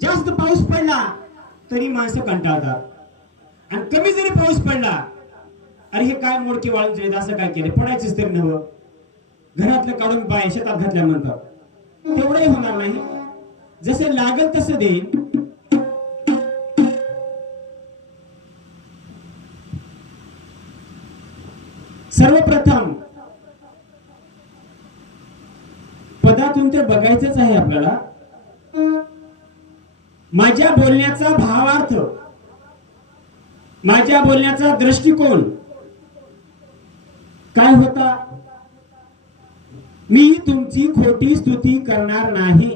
जास्त पाऊस पडला तरी माणसं कंटाळतात आणि कमी जरी पाऊस पडला अरे हे काय मोडके वाळून जाईल असं काय केलं पडायचंच तरी नवं घरातलं काढून बाय शेतात घातल्या म्हणतात तेवढंही होणार नाही जसं लागल तसं देईल सर्वप्रथम पदातून ते बघायचंच आहे आपल्याला माझ्या बोलण्याचा भावार्थ माझ्या बोलण्याचा दृष्टिकोन काय होता मी तुमची खोटी स्तुती करणार नाही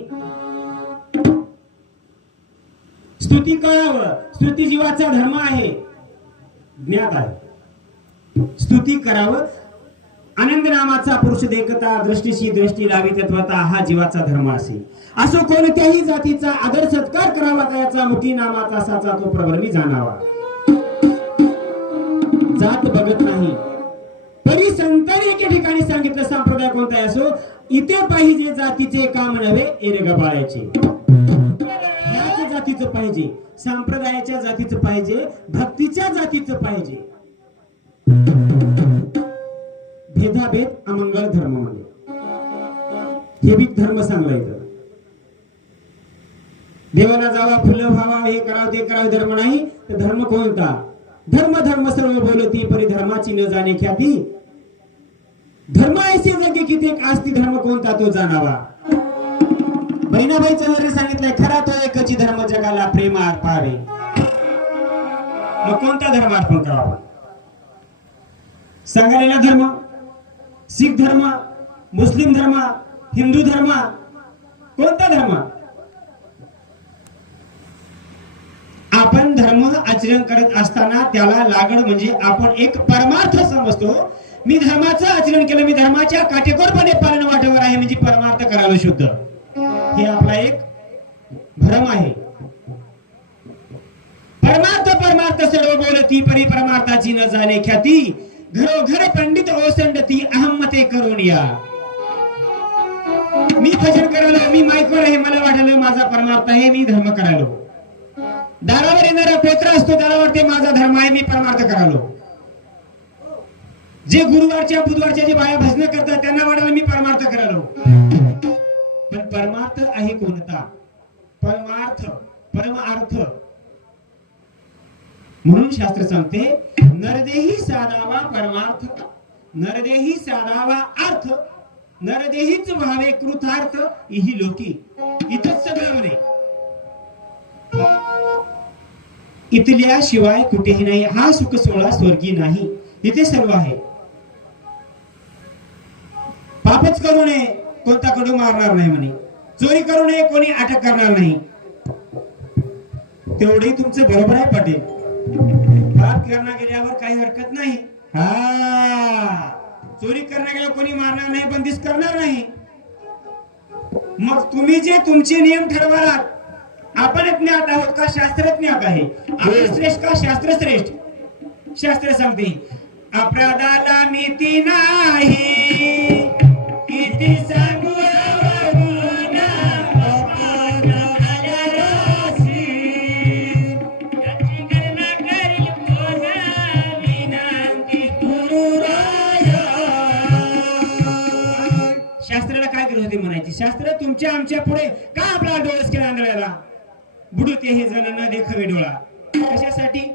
स्तुती करावं स्तुती जीवाचा धर्म आहे ज्ञात आहे स्तुती करावं आनंद नामाचा पुरुष देखता दृष्टीशी दृष्टी लावी तत्वता हा जीवाचा धर्म असे असो कोणत्याही जातीचा आदर सत्कार करावा त्याचा मुठी नामाचा साचा तो प्रबळी जाणावा जात बघत नाही तरी संतांनी एके ठिकाणी सांगितलं संप्रदाय कोणता असो इथे पाहिजे जातीचे काम नव्हे एरग बाळायचे ह्याच जातीचं पाहिजे संप्रदायाच्या जातीचं पाहिजे भक्तीच्या जातीचं पाहिजे भेदाभेद अमंगल धर्म म्हणजे हे बी धर्म सांगला इथं देवाला जावा फुलं व्हावा हे करावं ते करावं धर्म नाही तर धर्म कोणता धर्म धर्म सर्व बोलती परी धर्माची न जाणे ख्याती धर्म ऐसे जगे किती आस्ती धर्म कोणता तो जाणावा बहिणाबाई चौधरी सांगितलंय खरा तो एकची धर्म जगाला प्रेम अर्पावे मग कोणता धर्म अर्पण करावा सांगायला धर्म सिख धर्म मुस्लिम धर्म हिंदू धर्म कोणता धर्म आपण धर्म आचरण करत असताना त्याला लागण म्हणजे आपण एक परमार्थ समजतो मी धर्माचं आचरण केलं मी धर्माच्या काटेकोरपणे पालन वाटेवर आहे म्हणजे परमार्थ करायला शुद्ध हे आपला एक भ्रम आहे परमार्थ परमार्थ सर्व बोलती परी परमार्थाची न जाणे ख्याती घरोघर पंडित ओसंडती अहम्मते करून या मी भजन करायला मी माईकवर आहे मला वाटलं माझा परमार्थ आहे मी धर्म करायलो दारावर येणारा पेत्र असतो त्याला वाटते माझा धर्म आहे मी परमार्थ करायलो जे गुरुवारच्या बुधवारच्या जे बाया भजन करतात त्यांना वाटलं मी परमार्थ करायलो पण परमार्थ आहे कोणता परमार्थ परमार्थ म्हणून शास्त्र सांगते नरदेही साधावा परमार्थ नरदेही साधावा अर्थ नरदेहीच व्हावे कृतार्थ ही लोकी इथंच सगळं म्हणे इथल्या शिवाय कुठेही नाही हा सुख सोहळा स्वर्गी नाही इथे सर्व आहे पापच करू नये कोणता कडू मारणार नाही म्हणे चोरी करू नये कोणी अटक करणार नाही तेवढे तुमचं बरोबर आहे पटेल पाप करणं गेल्यावर काही हरकत नाही हा चोरी करणं गेल्यावर कोणी मारणार नाही बंदिश करणार नाही मग तुम्ही जे तुमचे नियम ठरवालात आपण ज्ञात आहोत का शास्त्र ज्ञात आहे आपण श्रेष्ठ का शास्त्र श्रेष्ठ शास्त्र सांगते अपराधाला मिती नाही किती सांगू शास्त्राला काय करत होते म्हणायची शास्त्र तुमच्या आमच्या पुढे का आपला डोळस केला आंधळ्याला बुडते हे जण न देखवे डोळा कशासाठी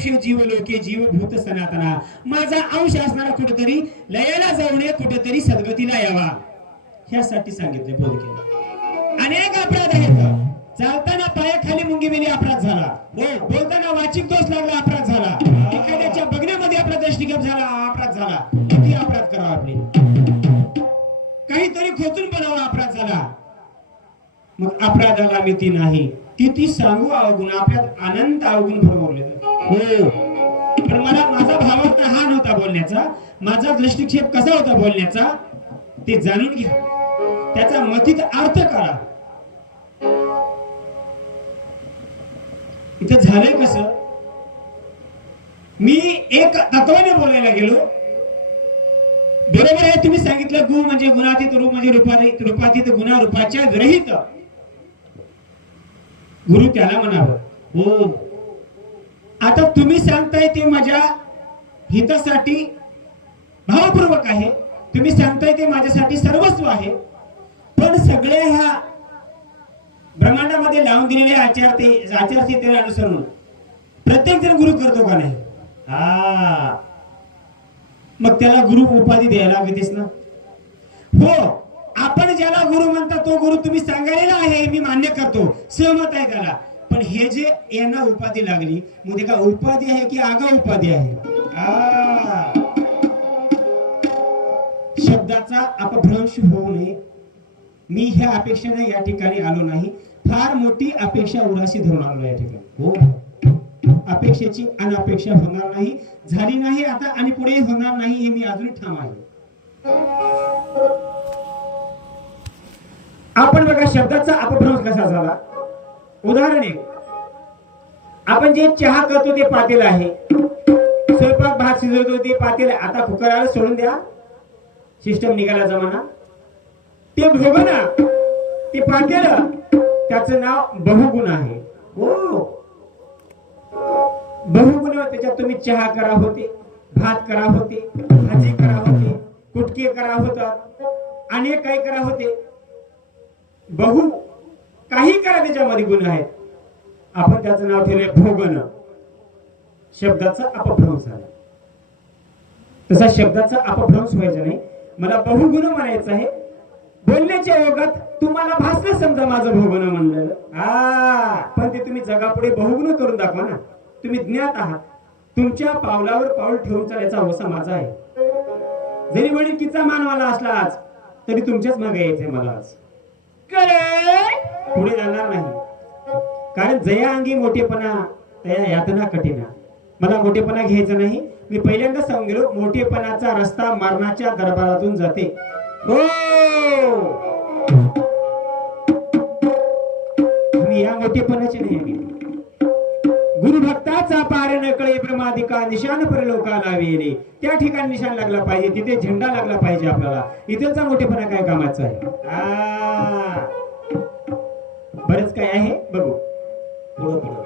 शिव जीव लोके जीव भूत सनातना माझा अंश असणारा कुठेतरी लयाला जाऊ नये कुठेतरी सद्गतीला यावा ह्यासाठी सांगितले बोध केला अनेक अपराध आहेत चालताना पायाखाली मुंगी मेली अपराध झाला हो बोलताना वाचिक दोष लागला अपराध झाला एखाद्याच्या बघण्यामध्ये आपला दृष्टिक्षेप झाला अपराध झाला किती अपराध करावा आपले काहीतरी खोचून बनावा अपराध झाला मग अपराधाला मिती नाही किती सांगू अवगुण आपल्यात अनंत अवगुण भरवले हो पण मला माझा भावार्थ हा नव्हता बोलण्याचा माझा दृष्टिक्षेप कसा होता बोलण्याचा ते जाणून घ्या त्याचा मथित अर्थ करा इथं झालंय कसं मी एक तत्वाने बोलायला गेलो बरोबर आहे, तुम्ही सांगितलं गु म्हणजे गुणातीत, रूप म्हणजे रूपातीत, गुणा रूपाच्या ग्रहित. गुरु त्याला म्हणावं. हो, आता तुम्ही सांगताय ते माझ्या हितासाठी भावपूर्वक आहे, तुम्ही सांगताय ते माझ्यासाठी सर्वस्व आहे. पण सगळ्या ह्या ब्रह्मांडामध्ये लावून दिलेले आचारसंहितेला अनुसरून प्रत्येक जण गुरु करतो का नाही? हा, मग त्याला गुरु उपाधी द्यायला लागतेस ना. हो, आपण ज्याला गुरु म्हणता तो गुरु तुम्ही सांगायला आहे, मी मान्य करतो, सहमत आहे त्याला. पण हे जे यांना उपाधी लागली, मग ते का उपाधी आहे की आगा उपाधी आहे? शब्दाचा अपभ्रंश होऊ नये, मी ह्या अपेक्षेने या ठिकाणी आलो नाही. फार मोठी अपेक्षा उराशी धरून आलो या ठिकाणी. हो, अपेक्षेची अनपेक्षा होणार नाही, झाली नाही आता आणि पुढे होणार नाही, हे मी अजून ठाम आहे. आपण बघा शब्दाचा अपभ्रंश कसा झाला. उदाहरण एक, आपण जे चहा करतो ते पातेल आहे, स्वयंपाक भात शिजवतो ते पातेल, आता कुकराला सोडून द्या, सिस्टम निघाला जमाना. ते भोगना, ते पातेल, त्याचं नाव बहुगुण आहे. हो, बहुगुण, त्याच्यात तुम्ही चहा करा होते, भात करा होते, भाजी करा होते, कुटके करा होतात, अनेक काही करा होते. बहु काही करा, त्याच्यामध्ये गुण आहेत. आपण त्याचं नाव ठेवले भोगन. शब्दाचा अपभ्रंश झाला. तसा शब्दाचा अपभ्रंश व्हायचा नाही, मला बहुगुण म्हणायचं आहे. बोलण्याच्या योगात तुम्हाला भासलं समजा माझं भोगन म्हणलं, पण ते तुम्ही जगापुढे बहुगुण करून दाखवा ना. तुम्ही ज्ञात आहात, तुमच्या पावलावर पाऊल ठेवून चालायचा अवसा माझा आहे. जरी वडीलकीचा मान मला असला आज, तरी तुमच्याच मागे यायचंय मला आज. पुढे जाणार नाही, कारण जया अंगी मोठेपणा तया यातना कठीण. मला मोठेपणा घ्यायचा नाही. मी पहिल्यांदा सांगून गेलो, मोठेपणाचा रस्ता मरणाच्या दरबारातून जाते. हो, मी या मोठेपणाचे नाही. गुरुभक्ताचा पार न कळे ब्रह्मादिका निशान परलोकाला वेले. त्या ठिकाणी निशाण लागला पाहिजे, तिथे झेंडा लागला पाहिजे आपल्याला. इथलचा मोठेपणा काय कामाचा आहे? बरंच काय आहे, बघू पुढं पुढं.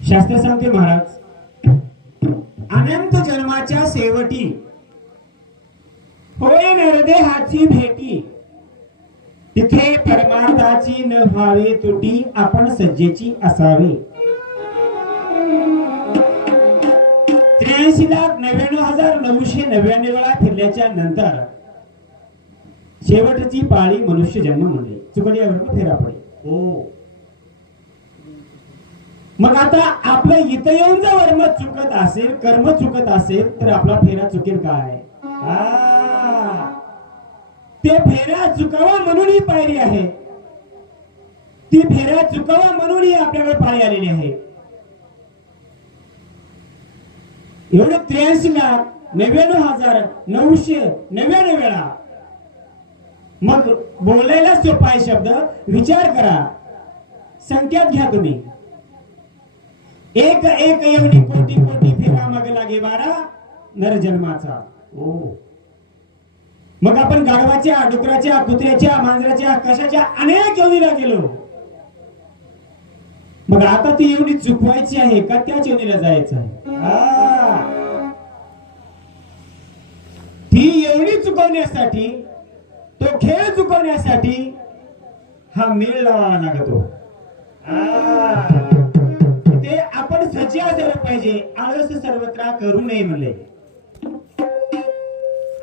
शास्त्र सांगते महाराज, अनंत जन्माच्या शेवटी होय नरदेहाची भेटी, तिथे परमार्थाची न व्हावे तुटी, आपण सज्जेची असावे. 83,99,999 वेळा फिरल्याच्या नंतर शेवटची पाळी मनुष्य जन्म म्हणले. चुकल्यावर फेरा पडे. हो, मग आता आपलं इथं येऊन जर वर्म चुकत असेल, कर्म चुकत असेल, तर आपला फेरा चुकेल काय? ते फेरा चुकावा म्हणून ही पायरी आहे. ती फेरा चुकावा म्हणून ही आपल्याकडे पाळी आलेली आहे. एवढं 83,99,999 वेळा. मग बोलायला सोपा आहे शब्द, विचार करा, संख्यात घ्या तुम्ही. एक एक एवढी कोटी कोटी फेरा मग लागे बारा नर जन्माचा. ओ मग आपण गाढवाच्या, डुकराच्या, कुत्र्याच्या, मांजराच्या, कशाच्या अनेक योनीला गेलो. मग आता ती एवढी चुकवायची आहे का त्याच योनीला जायचं आहे? ती एवढी चुकवण्यासाठी, तो खेळ चुकवण्यासाठी हा मेळ लावावा लागतो. ते आपण सज्ज असायला पाहिजे. आळस सर्वत्र करू नये म्हणले.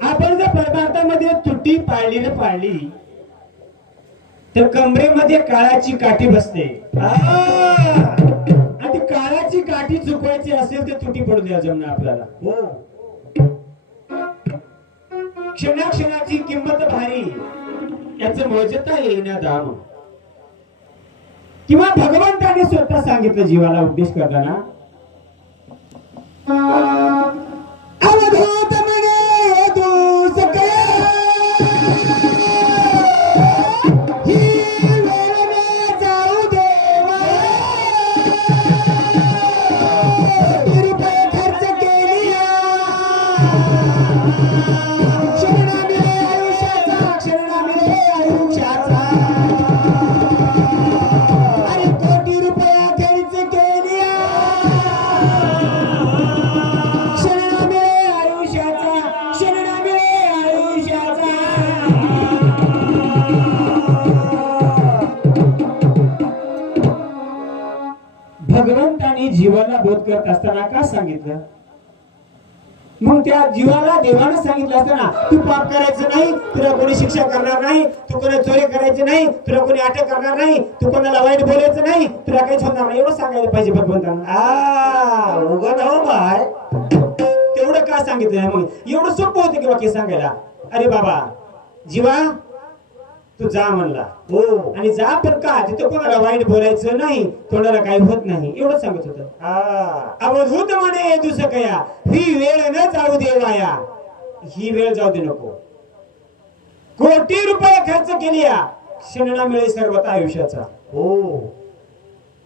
आपण जर पदार्थामध्ये तुटी पाळली न पाळली तर कमरेमध्ये काळाची काठी बसते. आणि ती काळाची काठी चुकवायची असेल तर तुटी पडू द्या जमणं आपल्याला. हो, क्षणाक्षणाची किंमत भारी, याच मोजता येईना दाम. किंवा भगवंताने स्वतः सांगितलं जीवाला उपदेश करताना, अवधूत म्हणे तू सकया ही वेळ न जाऊ देवा, रुपये खर्च केली क्षणा मिळे आयुष्याचा, क्षणा मिळे आयुष्याचा. भगवंताने जीवाला बोध करत असताना का सांगितलं? मग त्या जीवाला देवानं सांगितलं असताना तू पाप करायचं नाही, तुला कोणी शिक्षा करणार नाही, तू कोणी चोरी करायची नाही, तुला कोणी अटक करणार नाही, तू कोणाला वाईट बोलायचं नाही, तुला काहीच होणार नाही, एवढं सांगायला पाहिजे भगवंतानं. उगन हो बाय, तेवढं का सांगितलं? मग एवढं सोपं होतं की वाक्य सांगायला. अरे बाबा जीवा तू जा म्हणला. हो, आणि जा पण का? तिथं कोणाला वाईट बोलायचं नाही, कोणाला काही होत नाही, एवढं सांगत होतं. अवधूत म्हणे दुसकया ही वेळ न जाऊ देवाया, ही वेळ जाऊ दे नको. कोटी रुपये खर्च केली, क्षणा मिळे सर्वता आयुष्याचा. हो,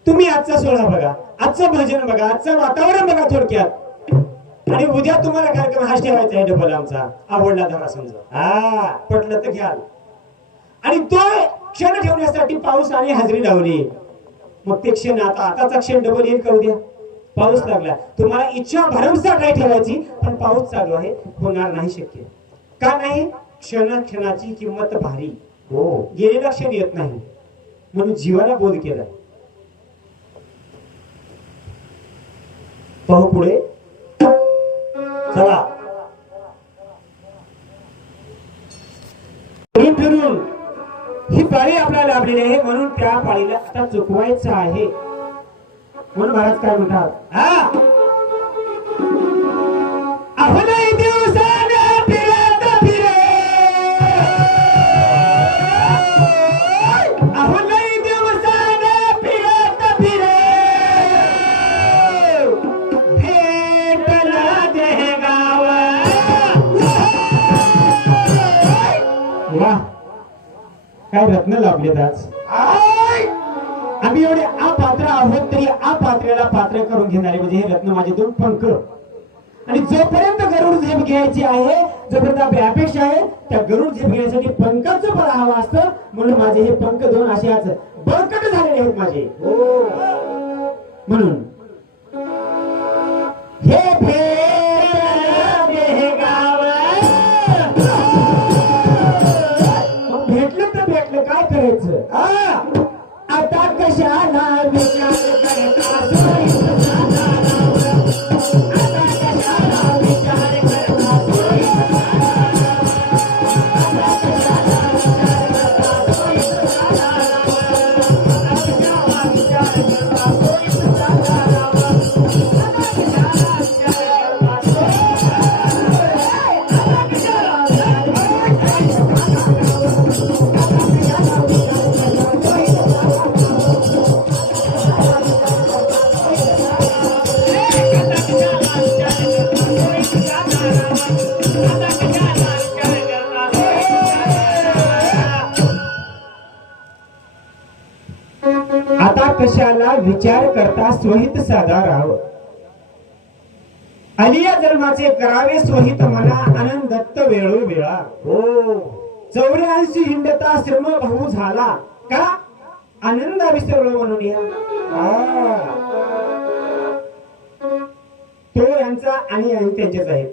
तुम्ही आजचा सोहळा बघा, आजचं भजन बघा, आजचं वातावरण बघा थोडक्यात, आणि उद्या तुम्हाला कार्यक्रम हाच ठेवायचा आहे डबल आमचा. आवडला धरा समजा, पटलं तर घ्याल. आणि तो क्षण ठेवण्यासाठी पाऊस आणि हजेरी लावली. मग ते क्षण आताचा क्षण डबल येईल का उद्या? पाऊस लागला, तुम्हाला इच्छा भरमसाठ काय ठेवायची, पण पाऊस चालू आहे, होणार नाही शक्य. का नाही? क्षणाची किंमत भारी. हो, गेलेला क्षण येत नाही, म्हणून जीवाला बोध केला. पाहू पुढे चला. फिरून ही पाळी आपल्याला लाभलेली आहे, म्हणून त्या पाळीला आता चुकवायचं आहे. म्हणून महाराज काय म्हणतात? अहो नाही दिवसाने फिरत फिरे, अहो नाही दिवसाने फिरत फिरे, भेटला देगाव. वाह, काय रत्न लाभलेत आज. आम्ही एवढे अपात्र आहोत तरी अपात्र्याला पात्र करून घेणारे म्हणजे हे रत्न माझे दोन पंख. आणि जोपर्यंत गरुड झेप घ्यायची आहे, जोपर्यंत आपली अपेक्षा आहे, त्या गरुड झेप घेण्यासाठी पंखाचं बळ हवं असतं. म्हणून माझे हे पंख दोन असे आज बळकट झालेले आहेत माझे. म्हणून हे काय करायचं? आता कशाला विचार करता, आता कशाला विचार करता, विचार करता विचार करता स्वहित साधा राहाव. आलिया जन्माचे करावे स्वहित मना आनंद दत्त वेळोवेळा. हो 84 हिंडता श्रम भाऊ झाला का आनंद विसरलो म्हणून या. तो यांचा आणि त्यांचेच आहे.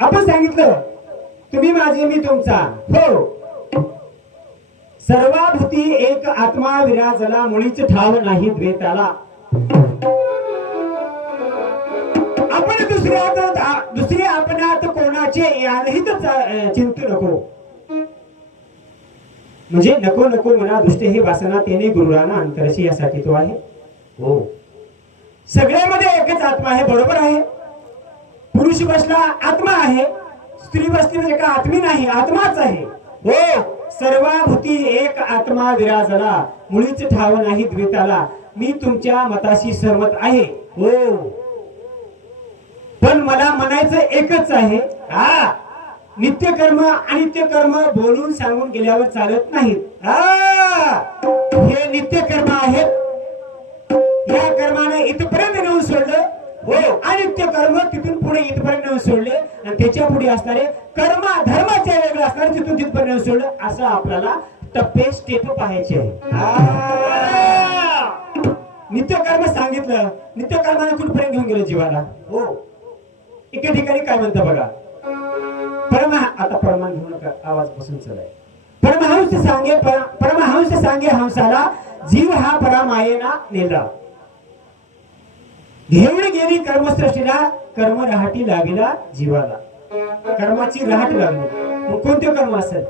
आपण सांगितलं तुम्ही माझे मी तुमचा. हो सर्वाभूती एक आत्मा विराजला मुळीच ठाव नाही द्वैताला. आपण दुसरे आपणात कोणाचे यानहित चिंतू नको. म्हणजे नको नको म्हणा दुष्ट हे वासना त्याने गुरुराना अंतरशी यासाठी तो आहे. हो सगळ्यामध्ये एकच आत्मा आहे. बरोबर आहे. पुरुष बसला आत्मा आहे, स्त्री बसली म्हणजे का आत्मी नाही आत्माच आहे. हो सर्वाभूती एक आत्मा विराजला मुळीच ठाव नाही द्वैताला. मी तुमच्या मताशी सहमत आहे. हो पण मला म्हणायचं एकच आहे. हा नित्य कर्म अनित्य कर्म बोलून सांगून गेल्यावर चालत नाहीत. हे नित्य कर्म आहेत. या कर्माने इथपर्यंत नेऊन सोडलं. हो अनित्य कर्म तिथून पुढे इथपर्यंत नेऊन सोडले आणि त्याच्या पुढे असणारे कर्म धर्माचे वेगळे असणारे तिथून तिथपर्यंत नेऊन सोडलं. असं आपल्याला टप्पे स्टेप पाहायचे आहे. नित्य कर्म सांगितलं. नित्य कर्माने कुठपर्यंत घेऊन गेलं जीवाला. हो एका ठिकाणी काय म्हणतं बघा. आता परमान घेऊ नका आवाज बसून चलाय. परमहंस सांगे हंसाला जीव हा परामायेना नेला. घेऊन गेली कर्मसृष्टीला कर्म राहटी लागला जीवाला. कर्माची राहट लागली. मग कोणते कर्म असेल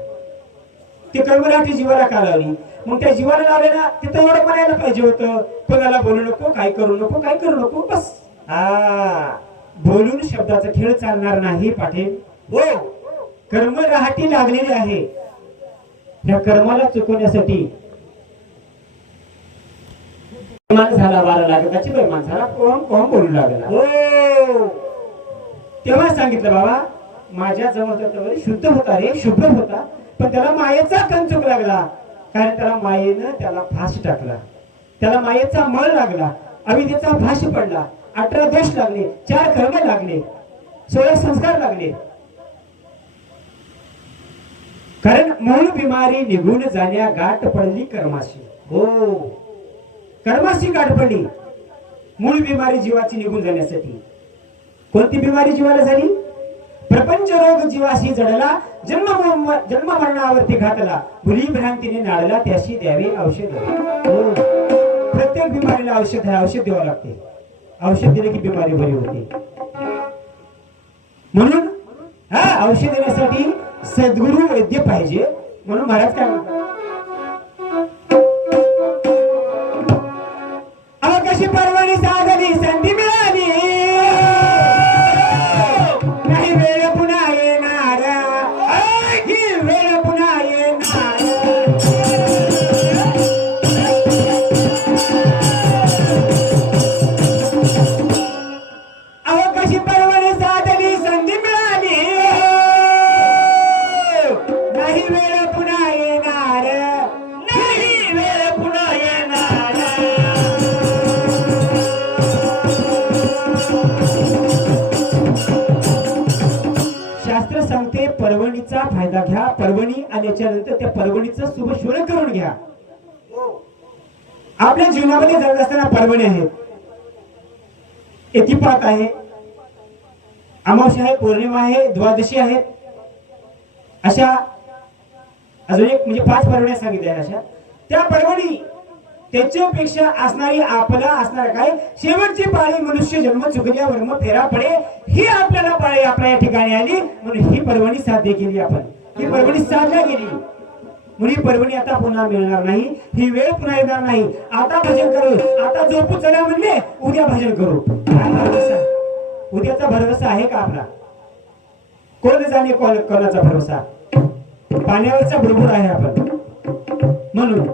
ते कर्म राहटी जीवाला का लावली. मग त्या जीवाला लावले ना तिथं एवढं म्हणायला पाहिजे होतं कोणाला बोलू नको काय करू नको काय करू नको बस. बोलून शब्दाचा खेळ चालणार नाही पाटील. हो कर्म राहटी लागलेली आहे. त्या कर्माला चुकवण्यासाठी झाला 12 लाखाची बाई माणसाला कोण बोलू लागला. हो तेव्हा सांगितलं बाबा माझ्या जवळ शुद्ध होता रे शुभ्र होता पण त्याला मायेचा कंचूक लागला. कारण त्याला मायेनं त्याला फास टाकला. त्याला मायेचा मळ लागला. अविद्येचा फास पडला. 18 दोष लागले. 4 कर्म लागले. 16 संस्कार लागले. कारण मूळ बिमारी निघून जाण्या गाठ पडली कर्माशी. हो कर्माशी गाठ पडली. मूळ बिमारी जीवाची निघून जाण्यासाठी. कोणती बिमारी जीवाला झाली. प्रपंच रोग जीवाशी जडला. जन्म मरणावरती घातला. भुली भ्रांतीने नाळला त्याशी द्यावे औषध. प्रत्येक बिमारीला औषध आहे. औषध द्यावं लागते. औषध दिले की बिमारी बरी होते. म्हणून औषध देण्यासाठी सद्गुरु वैद्य पाहिजे. म्हणून महाराज काय म्हणतात कशी परवानी साधली संधी मिळाली नाही वेळ पुन्हा येणार. ही वेळ पुन्हा येणार. कशी परवानी साधली संधी मिळाली नाही वेळ पुन्हा येणार. नाही वेळ पुन्हा येणार. शास्त्र सांगते पर्वणीचा फायदा घ्या. पर्वणी आल्याच्या नंतर त्या पर्वणीचं शुभ शोधन करून घ्या. आपल्या जीवनामध्ये जगत असताना पर्वणी आहेत. एतिपात आहे. अमावस्या आहे. पौर्णिमा आहे. द्वादशी आहेत. अशा अजून एक म्हणजे 5 पर्वण्या सांगितल्या. अशा त्या पर्वणी त्याच्यापेक्षा असणारी आपला असणार काय शेवटची पाळी मनुष्य जन्म चुकल्यावर मग फेरा पडे ही आपल्याला पाळी आपल्या या ठिकाणी आली. म्हणून ही पर्वणी साध्य केली. आपण ही पर्वणी साधल्या गेली. म्हणून ही पर्वणी आता पुन्हा मिळणार नाही. ही वेळ पुन्हा येणार नाही. आता भजन करू. आता झोपू चला म्हणले उद्या भजन करू. उद्याचा भरोसा आहे का आपला. कोण जाणे कोणाचा भरोसा. पाण्यावरचा बुडबुड आहे आपण. म्हणून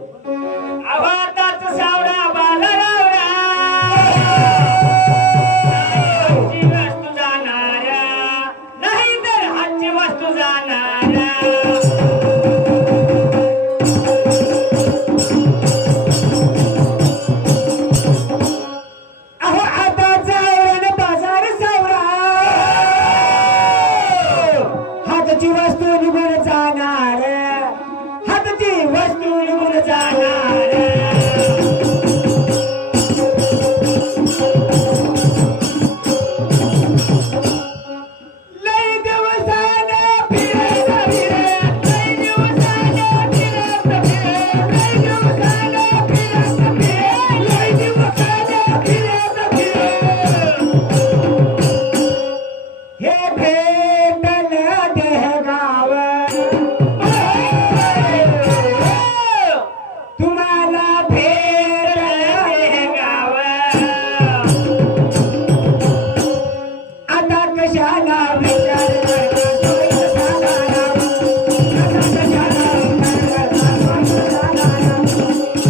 सावळा बाला वस्तू जाणाऱ्या नाही तर हातची वस्तू जाणाऱ्या. हाताची वस्तू निघून जाणार, हाताची वस्तू निघून जाणार. लय दिवसान फिरत फिरत, लय दिवसान फिरत फिरत, लय दिवसान फिरत फिरत, लय दिवसान फिरत फिरत, हे भेटल देहगाव, तुम्हाला भेटल देहगाव. आता कशाला विचार करता सोयीत झाला राम, आता कशाला विचार करता सोयीत झाला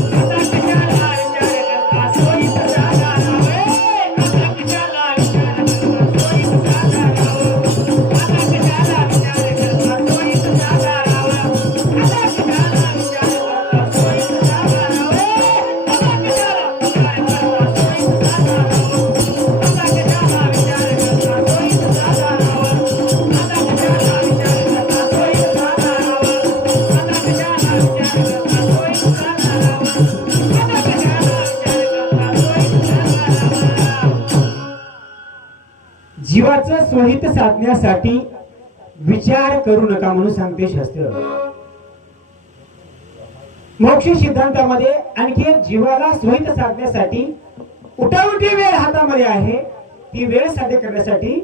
राम, आता कशाला विचार करता सोयीत झाला राम, आता कशाला विचार करता सोयीत झाला राम, आता कशाला विचार करता सोयीत झाला राम, आता कशाला विचार करता सोयीत झाला राम, आता कशाला विचार करता सोयीत झाला राम, आता कशाला विचार करता सोयीत झाला राम, आता कशाला विचार करता सोयीत झाला राम, आता कशाला विचार करता सोयीत झाला राम, आता कशाला विचार करता सोयीत झाला राम. जीवाचं सोहित साधण्यासाठी विचार करू नका म्हणून सांगते शास्त्र. मोक्ष सिद्धांतामध्ये आणखी एक जीवाला सोहित साधण्यासाठी उठाउठी वेळ हातामध्ये आहे. ती वेळ साध्य करण्यासाठी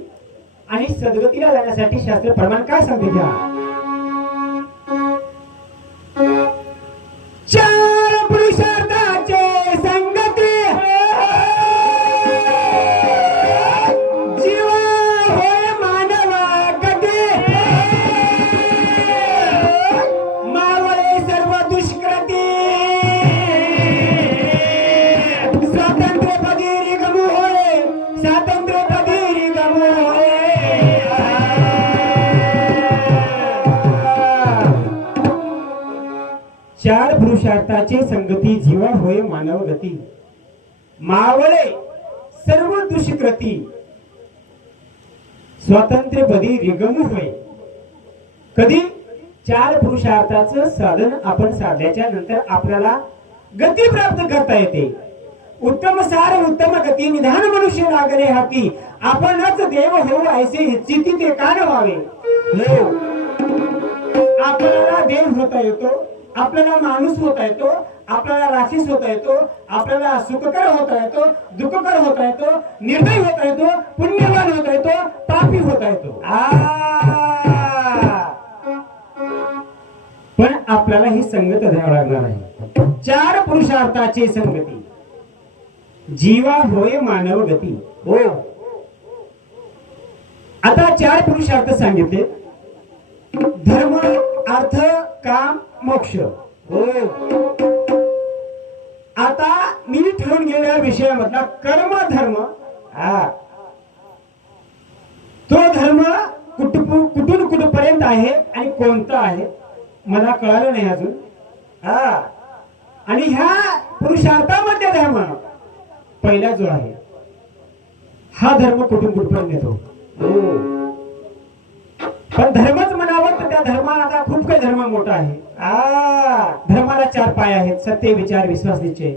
आणि सद्गतीला जाण्यासाठी शास्त्र प्रमाण काय सांगते घ्या. चार पुरुषार्थाचे संगती, जीवा होय मानवा गती, मावळे सर्व दुष्कृती, स्वातंत्र्य पदी रिगमू होय, स्वातंत्र्य पदी रिगमू होय. चार पुरुषार्थाचे संगती, जीवा होय मानव गती, मावळे सर्व दुष्कृती, स्वातंत्र्य पदी रिगमू होय. कधी चार पुरुषार्थाचं साधन आपण साधल्याच्या नंतर आपल्याला गती प्राप्त करता येते. उत्तम सार उत्तम गती, निधान मनुष्य लागणे हाती, आपणच देव होऊ ऐसे इच्छिती ते कान व्हावे. हो, आपल्याला देव होता येतो, आपल्याला माणूस होता येतो, आपल्याला राक्षस होता येतो, आपल्याला सुखकर होता येतो, दुःखकर होता येतो, निर्दयी होता येतो, पुण्यवान होता येतो, पापी होता येतो. पण आपल्याला ही संगत द्यावं लागणार आहे. चार पुरुषार्थाची संगती, जीवा होय मानव गती. हो, आता चार पुरुषार्थ सांगितले. धर्म, अर्थ, काम, मोक्ष. हो, आता मी ठरवून गेलेल्या विषयामधला कर्म धर्म, तो धर्म कुठून कुठपर्यंत आहे आणि कोणता आहे मला कळालं नाही अजून. आणि ह्या पुरुषार्थामध्ये धर्म पहिला जो आहे हा धर्म कुठून कुठपर्यंत येतो. पण धर्मच म्हणावं तर त्या धर्माला आता खूप काही धर्म मोठा आहे. धर्माला चार पाय आहेत, सत्य, विचार, विश्वास, निश्चय.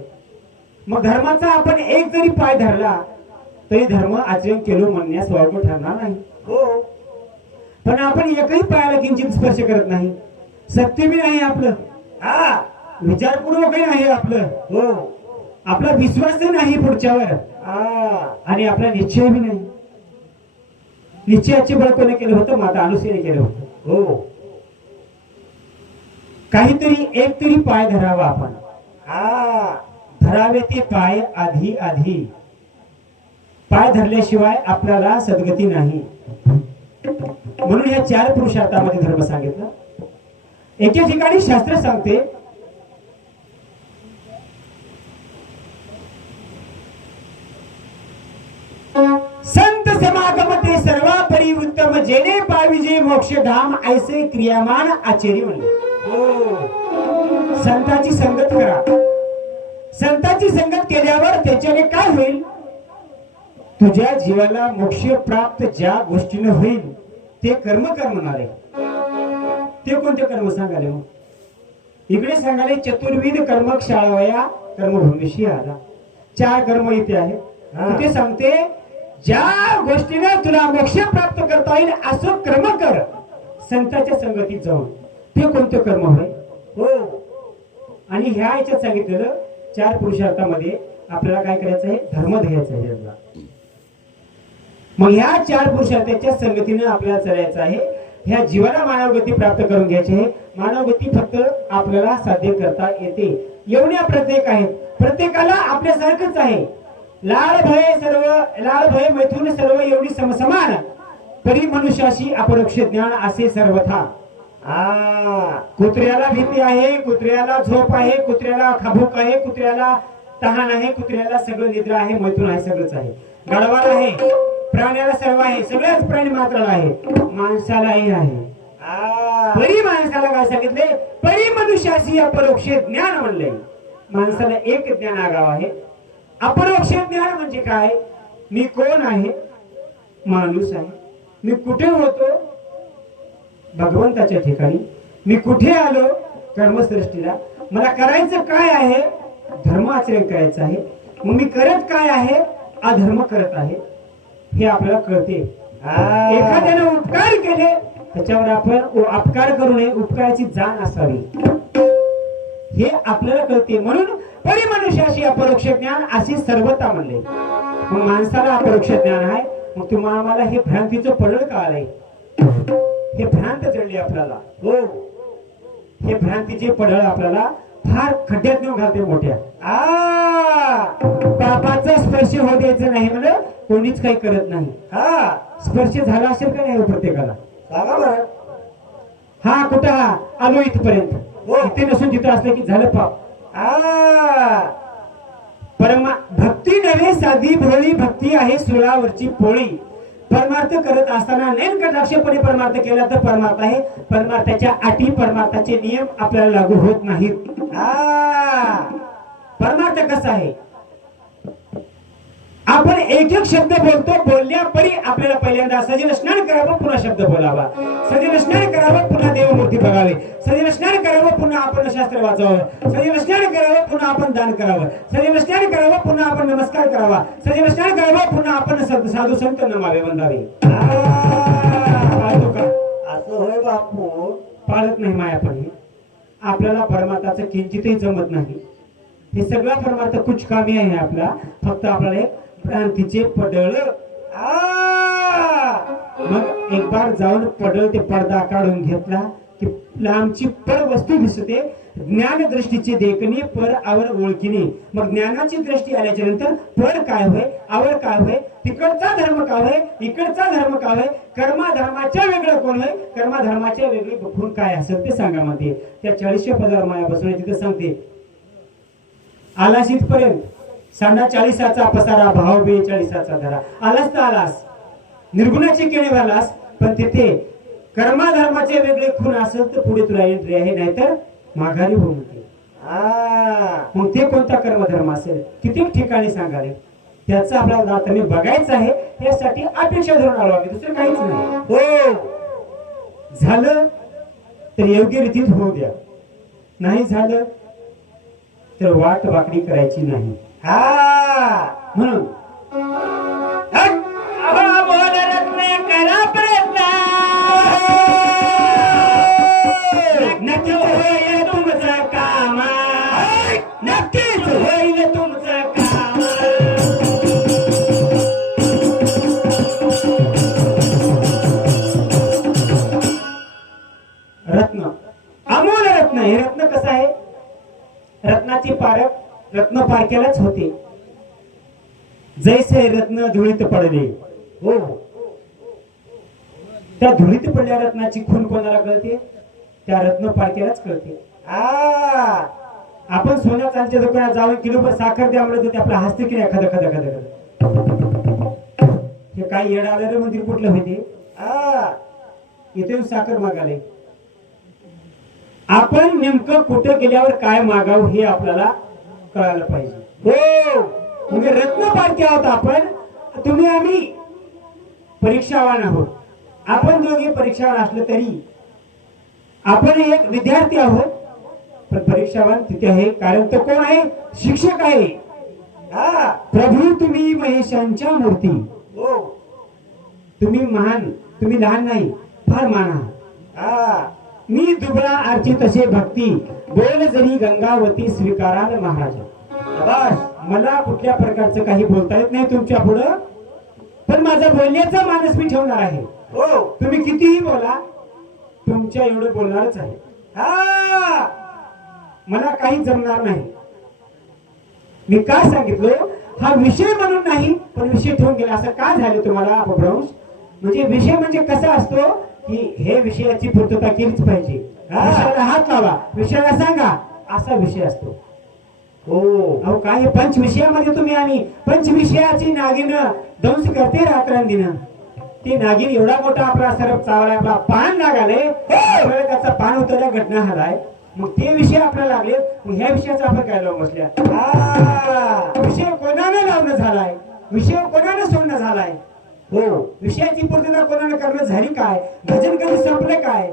मग धर्माचा आपण एक जरी पाय धरला तरी धर्म आचरण केलो म्हणण्यास वावग ठरणार नाही. हो, पण आपण एकही पायाला किंचित स्पर्श करत नाही. सत्य बी नाही आपलं, विचारपूर्वकही नाही आपलं. हो, आपला विश्वासही नाही पुढच्यावर, आणि आपला निश्चय बी नाही. निश्चयाचे बळ कोणी केलं होतं? माता अनुसूयाने केलं होतं. हो, काहीतरी एक तरी पाय धरावा आपण. धरावे ते पाय आधी आधी. पाय धरल्याशिवाय आपल्याला सद्गती नाही. म्हणून या चार पुरुषार्थामध्ये धर्म सांगितलं. एके ठिकाणी शास्त्र सांगते संत समागमते सर्वा परिवृत्तम, जेने पाविजे मोक्षधाम ऐसे क्रियामान आचेरी म्हणले. संतांची संगत करा. संतांची संगत केल्यावर त्याच्याने काय होईल? तुझ्या जीवाला मोक्ष प्राप्त ज्या गोष्टीने होईल ते कर्म कर म्हणाले. ते कोणते कर्म सांगाले मग? इकडे सांगाले चतुर्विध कर्म शाळावया कर्मभूमीशी आला. 4 कर्म इथे आहेत. तिथे सांगते ज्या गोष्टीने तुला मोक्ष प्राप्त करता येईल असं कर्म कर संतांच्या संगतीत जाऊन. ते कोणते कर्म होय? हो. आणि ह्या याच्यात सांगितलेलं 4 पुरुषार्थामध्ये आपल्याला काय करायचं आहे? धर्म द्यायचा आहे. मग ह्या 4 पुरुषार्थाच्या संगतीने आपल्याला चालायचं आहे. ह्या जीवाला मानवगती प्राप्त करून घ्यायची आहे. मानवगती फक्त आपल्याला साध्य करता येते एवढ्या प्रत्येक आहेत. प्रत्येकाला आपल्यासारखंच आहे. लाड भय मैथून सर्व एवढी समसमान परी मनुष्याशी अपरोक्ष ज्ञान असे सर्वथा. कुत्र्याला भीती आहे, कुत्र्याला झोप आहे, कुत्र्याला खाभूक आहे, कुत्र्याला तहान आहे, कुत्र्याला सगळं निद्रा आहे, मैथून आहे, सगळंच आहे. गाढवाला आहे, प्राण्याला सर्व आहे, सगळ्याच प्राणी मात्राला आहे, माणसालाही आहे. परी माणसाला काय सांगितले? परी मनुष्याशी अपरोक्ष ज्ञान म्हणले. माणसाला एक ज्ञान आगाव आहे. अपरोक्ष ज्ञान म्हणजे काय? मी कोण आहे? माणूस आहे. मी कुठे होतो? भगवंताच्या ठिकाणी. मी कुठे आलो? कर्मसृष्टीला. मला करायचं काय आहे? धर्म आचरण करायचं आहे. मग मी करत काय आहे? अधर्म करत आहे. हे आपल्याला कळते. एखाद्याने उपकार केले त्याच्यावर आपण अपकार करू नये, उपकाराची जाण असावी हे आपल्याला कळते. म्हणून परिमनुष्याशी अपरोक्ष ज्ञान अशी सर्वता म्हणले. मग माणसाला अपरोक्ष ज्ञान आहे. मग तुम्हाला आम्हाला हे भ्रांतीचं पडळ का आलंय? हे भ्रांत जडली आपल्याला. हो, हे भ्रांतीचे पडळ आपल्याला फार खड्ड्यात नेऊन घालते मोठ्या. पापाचा स्पर्श होऊ द्यायचं नाही म्हणून कोणीच काही करत नाही. स्पर्श झाला असेल का नाही प्रत्येकाला? सांगा बरं. हा कुठं आलो इथपर्यंत, इथे नसून जिथं असलं की झालं पाप. परमा भक्ती नव्हे साधी भोळी भक्ती आहे सोळावरची पोळी. परमार्थ करत असताना नेमकटाक्षपणे परमार्थ केला तर परमार्थ आहे. परमार्थाच्या अटी परमार्थाचे नियम आपल्याला लागू होत नाहीत. परमार्थ कसा आहे? आपण एक एक शब्द बोलतो, बोलल्यापरी आपल्याला पहिल्यांदा सजीव स्नान करावं, पुन्हा शब्द बोलावा. सजीव स्नान करावं, पुन्हा देवमूर्ती बघावे. सजीव स्नान करावं, पुन्हा आपण शास्त्र वाचावं. सजीव स्नान करावं, पुन्हा आपण दान करावं. सजीव स्नान करावं, पुन्हा आपण नमस्कार करावा. सजीव स्नान करावं, पुन्हा आपण साधू संत नमावे, वंदावे. असं होय बापू? पाळत नाही मायापणी. आपल्याला परमार्थाचं किंचितही जमत नाही. हे सगळा परमार्थ कुचकामी आहे आपला. फक्त आपल्याला एक भ्रांतीचे पडळ. मग एक बार जाऊन पडळ ते पडदा काढून घेतला की लांबची पर वस्तू दिसते. ज्ञान दृष्टीची देखणी पर आवर ओळखीने. मग ज्ञानाची दृष्टी आल्याच्या नंतर पर काय होय, आवर काय होय, तिकडचा धर्म काय होय, इकडचा धर्म काय होय, कर्माधर्माच्या वेगळं कोण होय, कर्माधर्माच्या वेगळी बघून काय असेल ते सांगा मध्ये. त्या 40 पदावर माया बसवणे तिथे सांगते. आलास इथपर्यंत, सांडा 40चा पसारा, भाव 42चा धरा. आलास तर आलास, निर्गुणाची केणी झालास, पण तिथे कर्माधर्माचे वेगळे खून असेल तर पुढे तुला एंट्री आहे, नाहीतर माघारी होऊ नये. मग ते कोणता कर्मधर्म असेल? कित्येक ठिकाणी सांगाले. त्याचा आपल्याला दाताने बघायचं आहे. यासाठी अपेक्षा धरून आलो आम्ही, दुसरं काहीच नाही. हो, झालं तर योग्य रीतीत होऊ द्या, नाही झालं तर वाट वाकडी करायची नाही. म्हणून करा प्रयत्न, नक्कीच होईल तुमचं काम, नक्कीच होईल तुमचं काम. रत्न, अमोल रत्न. हे रत्न कसं आहे? रत्नाची पारख रत्न पारखेलाच होते. जैसे रत्न धुळीत पडले. हो, त्या धुळीत पडल्या रत्नाची खून कोणाला कळते? त्या रत्न पारखेलाच कळते. आपण सोन्या चांदीच्या दुकानात जाऊन किलोभर साखर द्या म्हणलं तर ते आपला हसते की नाही? खद खद खद खद. हे काय येड आलेलं मंदिर कुठलं होते? इथे साखर मागाले. आपण नेमकं कुठं गेल्यावर काय मागावं हे आपल्याला कळायला पाहिजे. हो, म्हणजे रत्न पारखे आहोत आपण. तुम्ही आम्ही परीक्षावान आहोत. आपण दोघे परीक्षावान असलं तरी आपण एक विद्यार्थी आहोत, पण परीक्षावान तिथे आहे, कारण तो कोण आहे? शिक्षक आहे. प्रभू तुम्ही महेशांच्या मूर्ती. हो, तुम्ही महान, तुम्ही लहान नाही, फार माना. मी दुबळा आरची तसे भक्ती, बोल जरी गंगावती स्वीकाराल महाराज. मला कुठल्या प्रकारचं काही बोलता येत नाही तुमच्या पुढं, पण माझा बोलण्याचा मानस मी ठेवणार आहे. हो, तुम्ही कितीही बोला, तुमच्या एवढं बोलणारच आहे. मला काही जमणार नाही. मी काय सांगितलं, हा विषय म्हणून नाही, पण विषय ठेवून गेला. असं काय झालं तुम्हाला अपभ्रंश? म्हणजे विषय म्हणजे कसा असतो की हे विषयाची पूर्तता केलीच पाहिजे. विषयाला हात लावा, विषयाला सांगा, असा विषय असतो. हो, अहो काय हे पंचविषयामध्ये तुम्ही आणि पंचविषयाची नागिन दंश करते रात्रंदिन. ते नागिन एवढा मोठा आपला सरप चावलाय, आपला पान लागाले, त्याचा पान उतरल्या घटना झालाय. मग ते विषय आपल्याला लागले, मग ह्या विषयाचा आपण काय लावून बसल्या? विषय कोणाने लावणं झालाय, विषय कोणाने सोडणं झालाय? हो, विषयाची पूर्तता कोणाने करणं झाली काय? भजन कधी संपलं काय?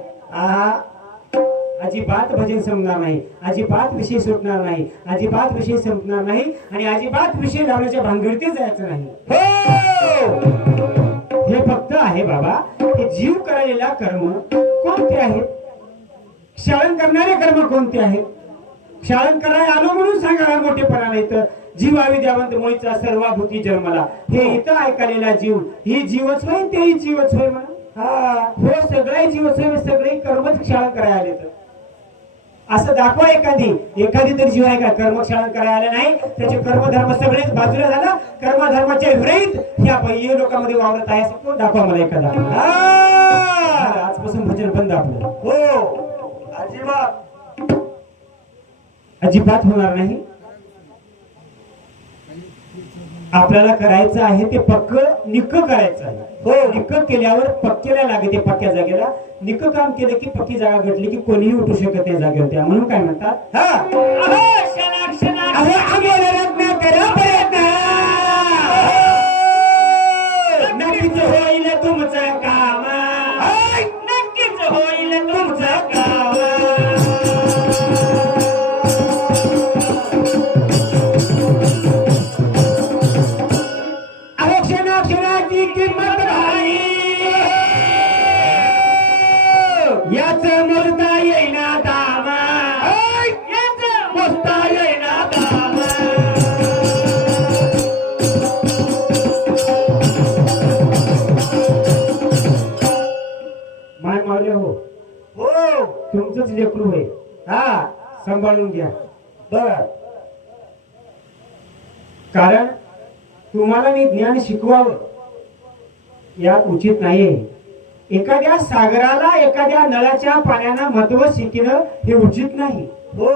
अजिबात भजन संपणार नाही, अजिबात विषय सुटणार नाही, अजिबात विषय संपणार नाही, आणि अजिबात विषय लावण्याच्या भानगडीत जायचं नाही. हे फक्त आहे बाबा, हे जीव करायला कर्म कोणते आहेत? क्षालन करणारे कर्म कोणते आहेत? क्षालन करायला आलो म्हणून सांगायला मोठेपणा नाही, तर जीवावी द्यावंत मुळीचा सर्वाभूती जन्मला. हे इथं ऐकलेला जीव, ही जीवच होय, तेही जीवच होय म्हणून. हो, सगळे जीवच होय, सगळे कर्मच क्षालन करायला आले. तर असं दाखवा एखादी तरी जीव आहे का कर्मक्षालन करायला आले नाही, त्याचे कर्मधर्म सगळेच बाजूला झाला, कर्मधर्माच्या विपरीत ह्या बाह्य लोकांमध्ये वावरत आहे, असं कोण दाखवा मला एखादा. आजपासून भजन बंद आपलं. हो, अजिबात होणार नाही. आपल्याला करायचं आहे ते पक्क निक्क करायचं आहे. हो, निक्क केल्यावर पक्केला लागते, पक्क्या जागेला. निक्क काम केलं की पक्की जागा घडली की कोणीही उठू शकत नाही जागेवर. त्या म्हणून काय म्हणतात, नक्कीच होईल तुमचं काम, नक्कीच होईल तुमचं काम. क्षणाक्षणाची किंमत नाही, याच मोजता येईना दाम, याच मोजता येईना दाम. माय मावले हो, हो तुमचंच लेकरू आहे. सांभाळून घ्या. बर, कारण तुम्हाला मी ज्ञान शिकवावं यात उचित नाहीये. एखाद्या सागराला एखाद्या नळाच्या पाण्याला महत्व शिकणं हे उचित नाही. हो,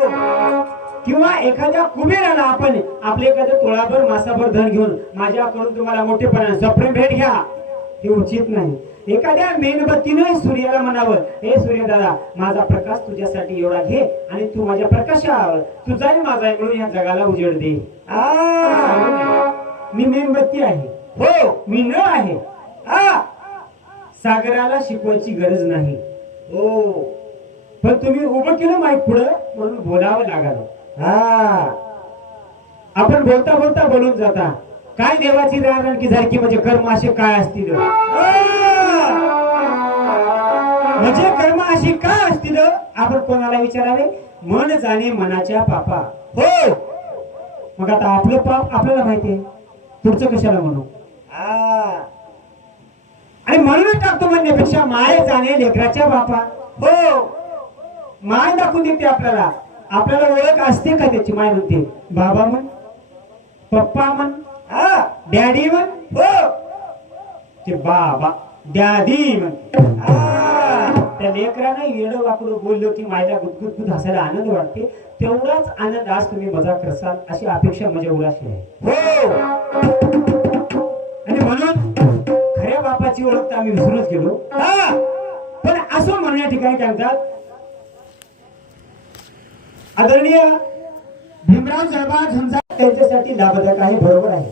किंवा एखाद्या कुबेराला आपण आपले एखादं तोळाभर मासाभर धन घेऊन माझ्याकडून तुम्हाला मोठेपणा सप्रेम भेट घ्या, हे उचित नाही. एखाद्या मेणबत्तीने सूर्याला म्हणावं, हे सूर्यदादा माझा प्रकाश तुझ्यासाठी एवढा घे आणि तू माझ्या प्रकाशावर तुझाही माझा म्हणून या जगाला उजेड दे. मी मेणबत्ती आहे, हो मी नळ आहे. सागराला शिकवायची गरज नाही. हो, पण तुम्ही उभं केलं माईक पुढं म्हणून बोलावं लागलं. आपण बोलता बोलता बोलून जाता. काय देवाची राजणकी झारकी म्हणजे कर्म असे काय असतील, म्हणजे कर्म अशी का असतील आपण कोणाला विचारावे? मन जाणे मनाच्या पापा. हो, मग आता आपलं पाप आपल्याला माहितीये, पुढचं कशाला म्हणू? आणि म्हणूनच टाकतो म्हणण्यापेक्षा माय जाणे लेकराच्या बापा. हो, माय दाखवून देते आपल्याला. आपल्याला ओळख असते का त्याची? माय म्हणते बाबा म्हण, पप्पा म्हण, डॅडी म्हण. हो, ते बाबा डॅडी म्हणते. त्या लेकरांना येडं वाकडं बोललो की मायला गुदगुद हसायला आनंद वाटते. तेवढाच आनंद आज तुम्ही मजा करसाल अशी अपेक्षा माझ्या उराशी आहे. हो, आणि म्हणून खऱ्या बापाची ओळख तर आम्ही विसरूनच गेलो. पण असं म्हणण्या ठिकाणी काय म्हणतात, आदरणीय भीमराव साहेबा झुंजा त्यांच्यासाठी लाभदायक आहे. बरोबर आहे,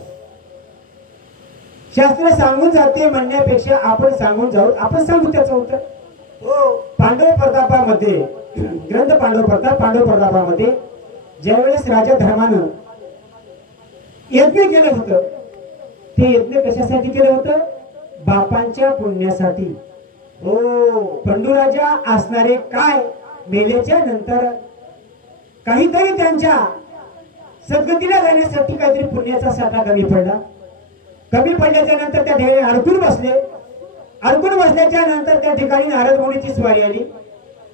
शास्त्र सांगून जाते म्हणण्यापेक्षा आपण सांगून जाऊ, आपण सांगू त्याचं उत्तर. पांडव प्रतापामध्ये ग्रंथ पांडव प्रतापामध्ये ज्यावेळेस राजा धर्मानं यज्ञ केलं होतं, ते यज्ञ कशासाठी केलं होतं? बापांच्या पुण्यासाठी. पंडूराजा असणारे काय मेल्याच्या नंतर काहीतरी त्यांच्या सद्गतीला जाण्यासाठी काहीतरी पुण्याचा साठा कमी पडल्याच्या नंतर त्या ठिकाणी अडकून बसल्याच्या नंतर त्या ठिकाणी नारद मुनीची स्वारी आली.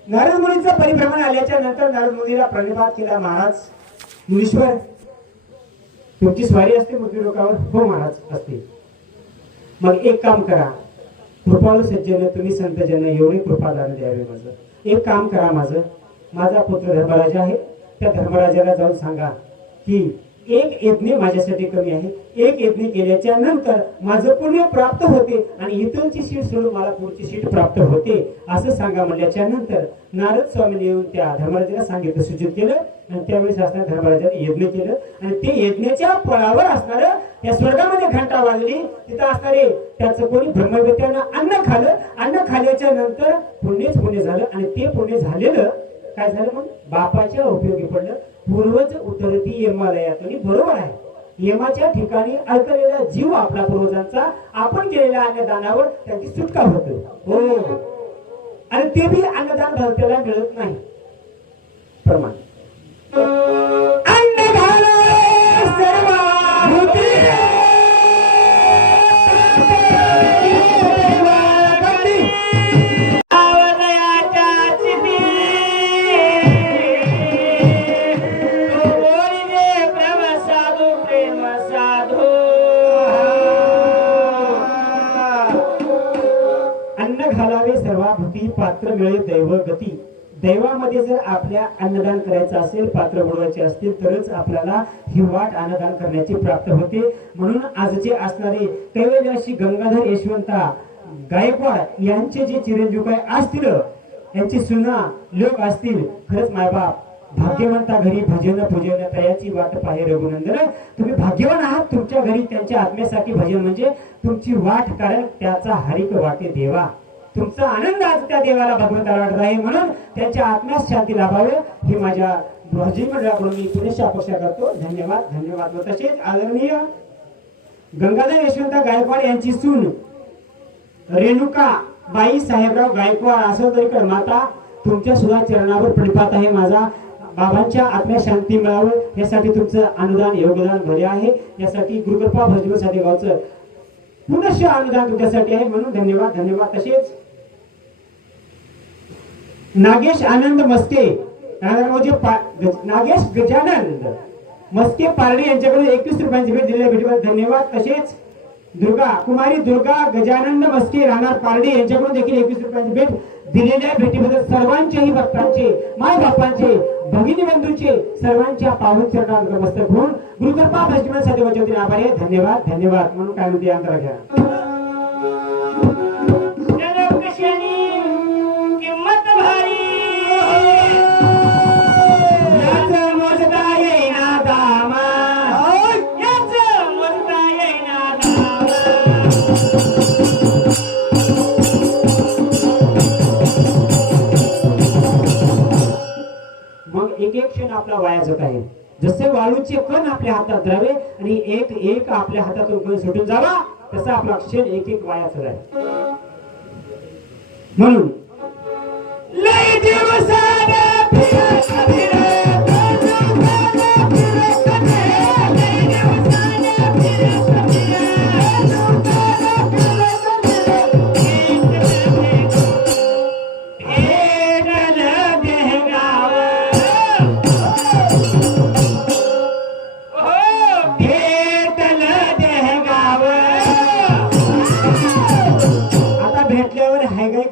नारद मुनीचं परिभ्रमण आल्याच्या नंतर नारद मुनीला प्रणिपात केला. महाराज मुनीश्वर, तुमची स्वारी असते मृत्यू लोकावर? हो महाराज असते. मग एक काम करा, कृपाळू सज्जन तुम्ही संतजन एवढी कृपादान द्यावे. एक काम करा, माझा पुत्र धर्मराजा आहे, त्या धर्मराजाला जाऊन सांगा की एक यज्ञ माझ्यासाठी कमी आहे, एक यज्ञ केल्याच्या नंतर माझं पुण्य प्राप्त होते आणि इथलची सीट सोडून मला पुढची सीट प्राप्त होते असं सांगा. म्हणल्याच्या नंतर नारद स्वामीने येऊन त्या धर्मराजाला सांगितलं, सूचित केलं आणि त्यावेळेस असणाऱ्या धर्मराजाने यज्ञ केलं आणि ते यज्ञाच्या फळावर असणार त्या स्वर्गामध्ये घंटा वाजली. तिथं असणारे त्याचं कोणी ब्रह्मवेत्यानं अन्न खाल्लं. अन्न खाल्ल्याच्या नंतर पुण्य झालं आणि ते पुण्य झालेलं काय झालं? मग बापाच्या उपयोगी पडलं. पूर्वज उतरती यमालयातून. बरोबर आहे, यमाच्या ठिकाणी अडकलेला जीव आपला पूर्वजांचा आपण केलेल्या अन्नदानावर त्यांची सुटका होते. हो, आणि ते बी अन्नदान धरतेला मिळत नाही. प्रमाण अन्न घाला सर्व पात्र मिळे दैव गती. दैवामध्ये जर आपल्या अन्नदान करायचं असेल, पात्र बुडवायचे असतील तरच आपल्याला ही वाट अन्नदान करण्याची प्राप्त होते. म्हणून आजचे असणारे कैवल्याशी गंगाधर यशवंता गायकवाड यांचे जे चिरंजीव काय असतील, यांची सुना लोक असतील, खरंच मायबाप भाग्यवंता घरी भजन पूजन तयाची वाट पाहे रघुनंदन. तुम्ही भाग्यवान आहात, तुमच्या घरी त्यांच्या आत्म्यासाठी भजन म्हणजे तुमची वाट, कारण त्याचा हरिक वाटे देवा. तुमचा आनंद आज त्या देवाला भगवंताला वाटत आहे, म्हणून त्यांच्या आत्म्यास शांती लाभावे ही माझ्या भजी मंडळाकडून मी पुरेशी अपेक्षा करतो. धन्यवाद धन्यवाद. तसेच आदरणीय गंगाधर यशवंत गायकवाड यांची सून रेणुका बाई साहेबराव गायकवाड असं तरी कर माता, तुमच्या सुद्धा चरणावर प्रणिपात आहे. माझा बाबांच्या आत्म्यास शांती मिळावं यासाठी तुमचं अनुदान योगदान भले आहे. यासाठी गुरुकृपा भजनासाठी गावचं पुनश्च अनुदान तुमच्यासाठी आहे, म्हणून धन्यवाद धन्यवाद. तसेच नागेश आनंद मस्के, नागेश गजानंद मस्के पारडी यांच्याकडून 21 रुपयांची भेट दिलेल्या भेटीबद्दल धन्यवाद. तसेच कुमारी दुर्गा गजानंद मस्के राहणार पारडी यांच्याकडून देखील 21 रुपयांची भेट दिलेल्या भेटीबद्दल सर्वांच्याही भक्तांचे, माय बापांचे, भगिनी बंधूंचे सर्वांच्या पावन चरणात नमस्तक होऊन गुरुकृपा भजनासाठी वचवतील आभारी आहे. धन्यवाद धन्यवाद. म्हणून काय म्हणते अंतरा घ्या. एक क्षण आपला वाया जात आहे. जसे वाळूचे कण आपल्या हातात राहावे आणि एक एक आपल्या हातातून कण सुटून जावा, तसा आपला क्षण एक एक वाया चाललाय. म्हणून लय दिवसाने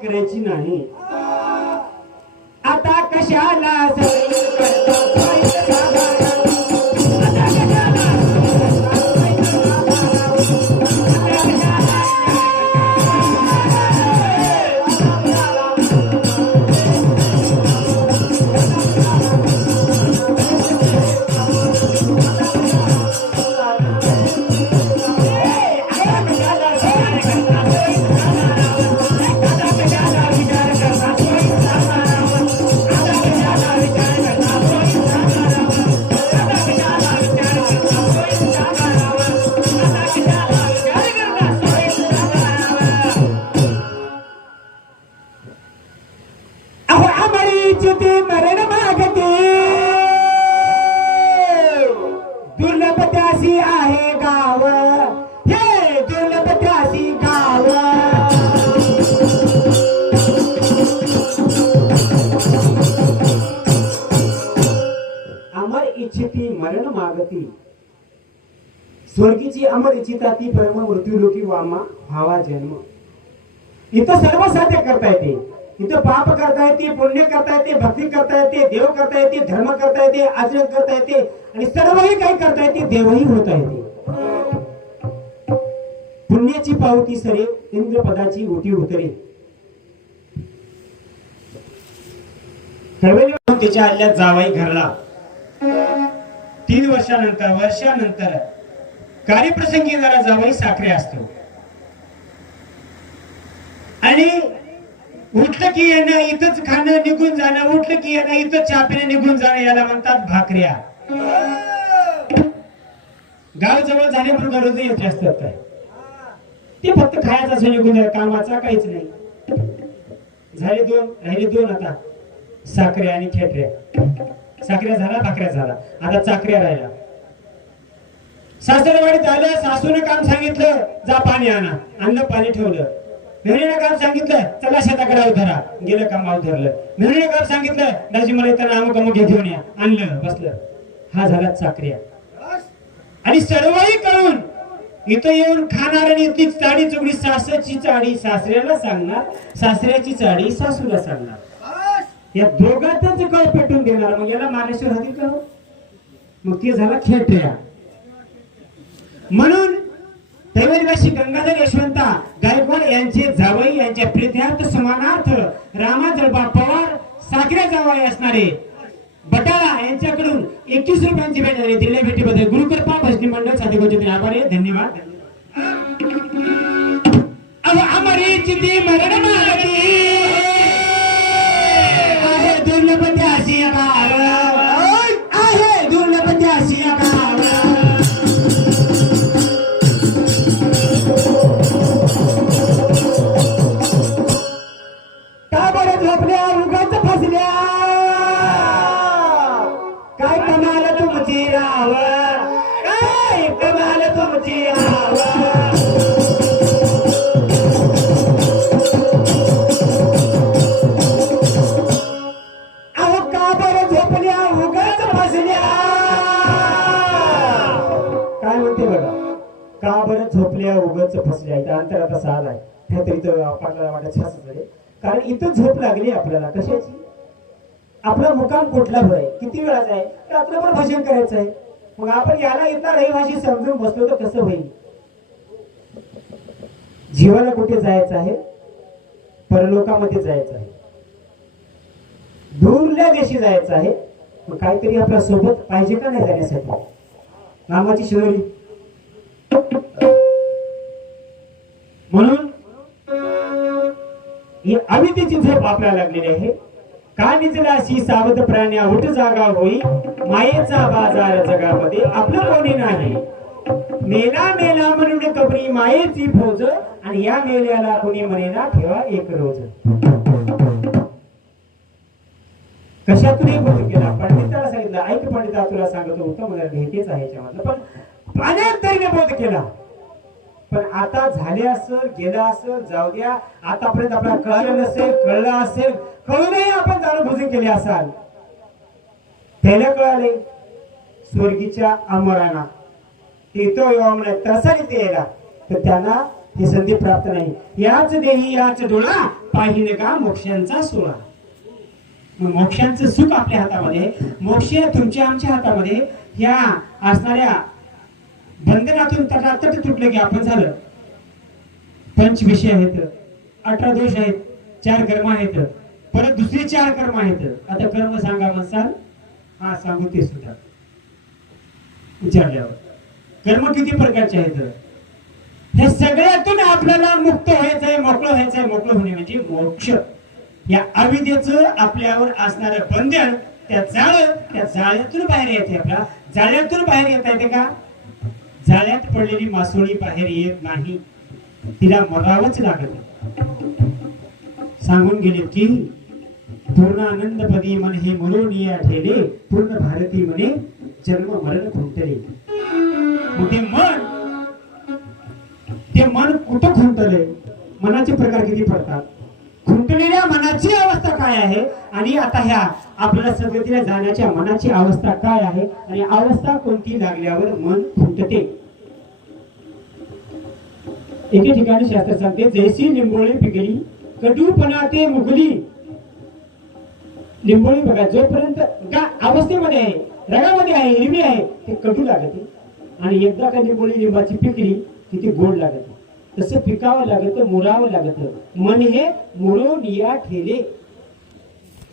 करायची नाही. आता कशाला विचार करता इच्छिती मरण मागती दुर्लभ त्यासी आहे गाव हे दुर्लभ त्यासी गाव अमर इच्छिती मरण मागती स्वर्गीची अमर इच्छिता ती परम मृत्यू लोकी वामा व्हावा जन्म. इथं सर्व साध्य करता येते. इथं पाप करता येते, पुण्य करता येते, भक्ती करता येते, देव करता येते, धर्म करता येते, आचरण करता येते आणि सर्वही काही करता येते, देवही होता येते. पुण्याची पावती सरे इंद्रपदाची ओटी उतरे. त्याच्या हल्ल्यात जावाई घरला 3 वर्षानंतर कार्यप्रसंगी जरा जावाई साखरे असतो आणि उठलं की येणं इथंच खाणं निघून जाणं, उठलं की येणं इथं चापीने निघून जाणं याला म्हणतात भाकऱ्या. गाव जवळ झाल्याबरोबर रोज येत असतात काय ते फक्त खायचं असं निघून जाय कामाचा काहीच नाही. झाले 2 राहिले 2 आता साखऱ्या आणि खेटऱ्या. साखऱ्या झाला, भाकऱ्या झाला, आता चाकऱ्या राहिला. सासरवाडीत आलं, सासूने काम सांगितलं जा पाणी आणा, आणलं पाणी ठेवलं. मेहरीने काम सांगितलं चला शेताकडे उधरा, गेलं काम उधरलं. मेहरीने काम सांगितलं दाजी मला येताना अमुक अमुक घेऊन या, आणलं बसलं. हा झाला चाकऱ्या. आणि सर्वही करून इथं येऊन खाणार आणि इथली चाडी चुकडी सासरची चाडी सासऱ्याला सांगणार, सासऱ्याची चाडी सासूला सांगणार. या दोघांतच कळ पेटून देणार. मग याला मारेश्वर हाती का? मग ते झाला खेटऱ्या. म्हणून दैवनिवासी गंगाधर यशवंता गायकवाड यांचे जावई यांच्या प्रीत्यार्थ समानार्थ रामाजळबा पवार साखऱ्या जावई असणारे बटाळा यांच्याकडून 21 रुपयांची भेट झाली. दिलेल्या भेटीबद्दल गुरुकृपा भजनी मंडळ साधेगावचे आभारी. धन्यवाद. अमरी चिती मरण मागती आहे दुर्लभ त्यासी गाव आहे दुर्लभ त्यासी गाव. का बरं झोपल्या उगाच फसल्या काय कमाल तुमची राव काय कमाल तुमची राव. अहो का बरं झोपल्या उगाच फसल्या काय म्हणते बघा. का बरं झोपल्या उगाच फसल्या. इथं अंतर आता साल आहे काहीतरी तर आपल्याला वाटायचं असं झाले. कारण इथं झोप लागली आपल्याला कशाची. आपला मुकाम कुठला भर आहे, किती वेळाचा आहे, रात्रभर भजन करायचं आहे. मग आपण याला इथला रहिवाशी समजून बसलो तर कसं होईल. जीवाला कुठे जायचं आहे, परलोकामध्ये जायचं आहे, दूरल्या देशी जायचं आहे. मग काहीतरी आपल्या सोबत पाहिजे का नाही जाण्यासाठी. नामाची शिवरी. म्हणून ही अवितेची झोप आपल्याला लागलेली आहे. का निजलाशी सावध प्राण्या उठ जागा होई मायेचा बाजार जगामध्ये आपलं कोणी नाही. मेला मेला म्हणून कबरी मायेची फौज आणि या मेल्याला कोणी म्हणेना ठेवा एक रोज. कशातून एक बोध केला पंडिताला सांगितलं ऐक पंडिता तुला सांगतो उत्तम हेच आहे याच्यामधलं. पण पाण्यात तरी बोध केला. पण आता झाले असेल गेलं असेल जाऊ द्या. आतापर्यंत आपल्याला कळलं नसेल कळलं असेल कळूनही आपण जाणून केले असाल. त्याला कळाले स्वर्गीच्या अमरांना तिथं तसाच यायला तर त्यांना ही संधी प्राप्त नाही. याच देही याच डोळा पाहिजे का मोक्षांचा सोळा. मोक्षांचं सुख आपल्या हातामध्ये, मोक्ष तुमच्या आमच्या हातामध्ये. ह्या असणाऱ्या बंधनातून तटातट तुटले की आपण झालं. 5 विषय आहेत, 18 दोष आहेत, 4 कर्म आहेत, परत दुसरे 4 कर्म आहेत. आता कर्म सांगा म्हणसाल हा सांगू ते सुद्धा विचारल्यावर. कर्म किती प्रकारचे आहेत. हे सगळ्यातून आपल्याला मुक्त व्हायचंय, मोकळं व्हायचंय. मोकळं होणे म्हणजे मोक्ष. या अविद्येचं आपल्यावर असणारं बंधन, त्या जाळ्यातून बाहेर येते. आपल्या जाळ्यातून बाहेर येता येते का. जाळ्यात पडलेली मासोळी बाहेर येत नाही, तिला मरावंच लागत. सांगून गेले की पूर्णानंदपदी मन हे मनोनिया ठेले, पूर्ण भारती म्हणे जन्म मरण खुंटले. मग ते मन कुठं खुंटले? मनाचे प्रकार किती पडतात? खुंटलेल्या मनाची अवस्था काय आहे आणि आता ह्या आपल्याला सद्गतीला जाण्याच्या मनाची अवस्था काय आहे आणि अवस्था कोणती लागल्यावर मन खुंटते? एके ठिकाणी शास्त्र सांगते, जैसी लिंबोळी पिकली कडूपणा ते मुगली. लिंबोळी बघा, जोपर्यंत अवस्थेमध्ये आहे, रगामध्ये आहे, हिरवी आहे, ते कडू लागते आणि एकदा का लिंबोळी लिंबाची पिकली की ती गोड लागते. तसं पिकावं लागत, मुरावं लागत. मन हे मुरून या ठेले,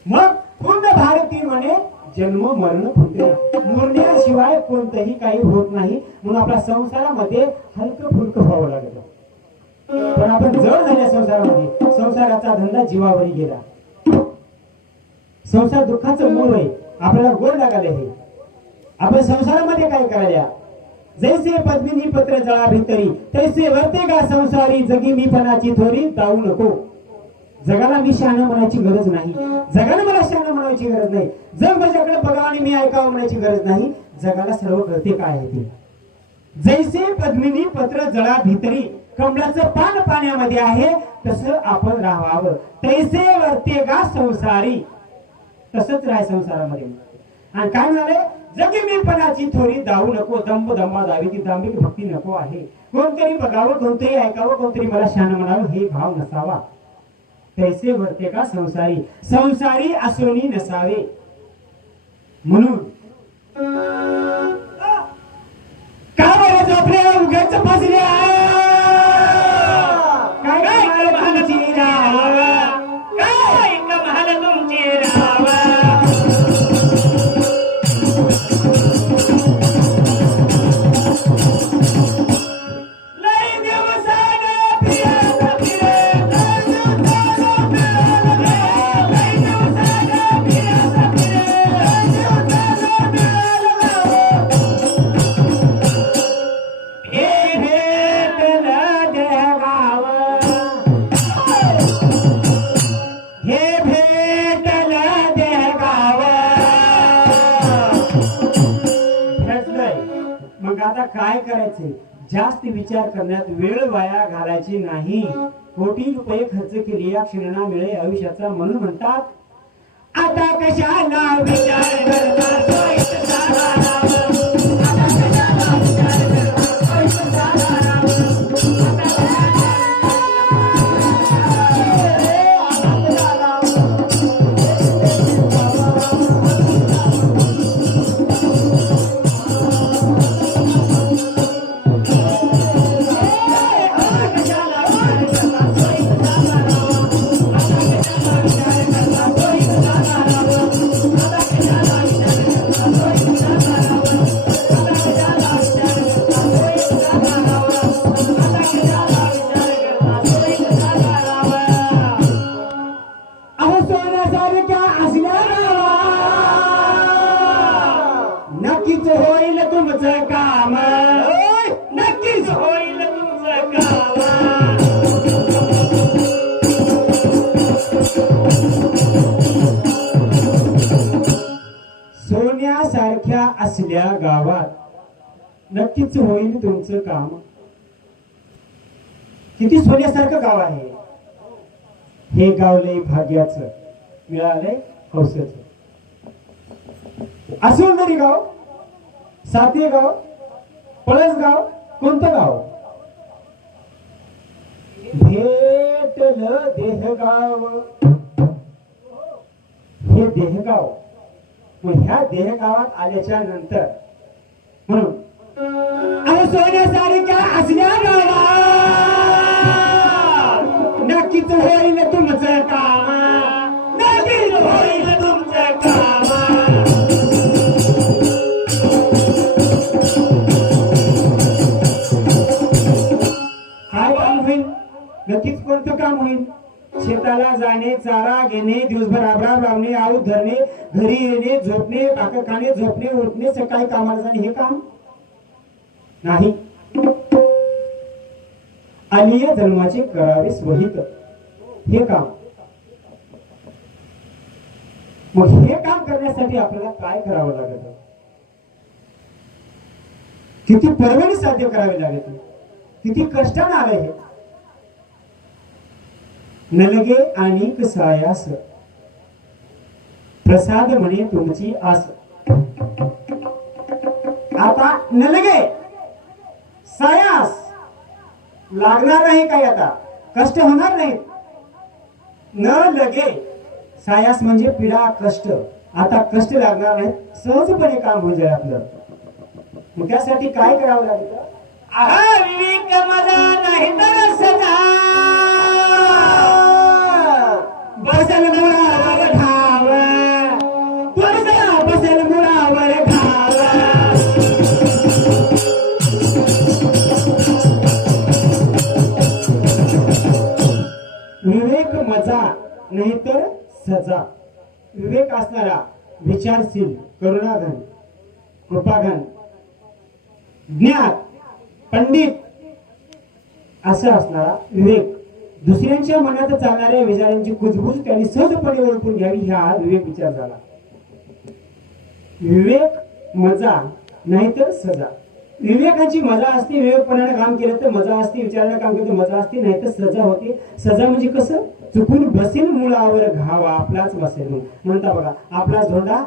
मग पूर्ण भारती म्हणे जन्म मरण खुंटले. मुरण्याशिवाय कोणतंही काही होत नाही. म्हणून आपल्या संसारामध्ये हलकं फुलकं व्हावं लागत. पण आपण जड झाल्या संसारामध्ये. संसाराचा धंदा जीवावरी गेला. संसार दुःखाचं मूळ आहे. आपल्याला गोड लागायला हे. आपण संसारामध्ये काय करायला? जैसे पद्मिनी पत्र जळा भितरी, तैसे वर्ते का संसारी, जगी मी पणाची थोरी दाऊ नको. जगाला मी शहाणं म्हणायची गरज नाही. जगाला मला शहाणं म्हणायची गरज नाही. जग माझ्याकडे बघा आणि मी ऐकावं म्हणायची गरज नाही. जगाला सर्व कळते काय आहे ते. जैसे पद्मिनी पत्र जळा भितरी, कमळाचं पान पाण्यामध्ये आहे तसं आपण राहावं. तैसे वर्ते का संसारी, तसंच राह संसारामध्ये. आणि काय म्हणाले? जगी मी पणाची थोडी दाऊ नको, दंभ दंभा दावी, ती दांभिक भक्ती नको आहे. कोणतरी बघावं, कोणतरी ऐकावं, कोणतरी मला शहाणं म्हणावं हे भाव नसावा. तैसे वर्ते का संसारी, संसारी असोनी नसावे. म्हणून का बरं झोपल्या उगाच फसल्या? काय काय महालाची राहावा, काय महाल तुमची राहावा. काय करायचे? जास्त विचार करण्यात वेळ वाया घालायची नाही. कोटी रुपये खर्च केली या क्षणाला मिळे आयुष्याचा. म्हणून म्हणतात आता कशाला विचार करता, सोयीत सारा राम. आता कशाला विचार करता, सोयीत सारा राम. नक्कीच होईल तुमचं काम, नक्कीच होईल तुमचं काम. सोन्यासारख्या असल्या गावात नक्कीच होईल तुमचं काम. किती सोन्यासारखं गाव आहे हे. गाव लय भाग्याचं मिळालंय, हौसेचं. असून तरी गाव, साते गाव, पळस गाव, कोणतं गाव? भेटलं देहगाव, हे देहगाव. मग ह्या देहगावात आल्याच्या नंतर म्हणून सोन्यासारख्या असल्या गावात नक्कीच होईल तुमचं काम, नक्कीच होईल तुमचं काम. काय काम होईल? नक्कीच कोणतं काम होईल? शेताला जाणे, चारा घेणे, दिवसभर आबराब रावणे, आऊत धरणे, घरी येणे, झोपणे, भाकर खाणे, झोपणे, उठणे, सकाळी कामाला जाणे, हे काम नाही. आलिया जन्माचे करावे स्वहित, हे काम. मग हे काम करण्यासाठी आपल्याला काय करावं लागत, किती पर्वणी साध्य करावे लागत, किती कष्टाने आले हे. नलगे आणि सायास प्रसाद म्हणे तुमची आस. आता नलगे सायास लागणार नाही काय, आता कष्ट होणार नाही. न लगे सायास म्हणजे पीडा कष्ट, आता कष्ट लागणार नाही, सहजपणे काम होईल आपलं. मग त्यासाठी काय करावं लागतं, विवेक माझा नाही तर सजा, बसल मुळावर घाव, बसल मुळावर घाव. विवेक मजा नाही तर सजा. विवेक असणारा, विचारशील, करुणाघन, कृपाघन, ज्ञात, पंडित असं असणारा विवेक, दुसऱ्यांच्या मनात चालणाऱ्या विचारांची कुजबूज त्यांनी सहजपणे ओळखून घ्यावी, हा विवेक विचार झाला. विवेक मजा नाहीतर सजा. विवेकाची मजा असते, विवेकपणाने काम केलं तर मजा असते, विचाराने काम केलं तर मजा असते, नाहीतर सजा होते. सजा म्हणजे कसं, चुकून बसेल मुळावर घावा, आपलाच बसेल. म्हणता बघा, आपला झोंडा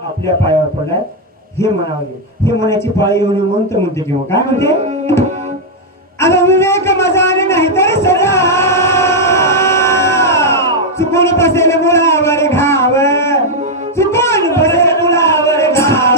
आपल्या पायावर पडलाय, हे म्हणावे, हे म्हणायची पाळी येऊन म्हणते किंवा काय म्हणते, आता विवेक मजा नाही तर सजा, चुकून बसेल मुळावर घाव, चुकून बसेल मुळावर घाव.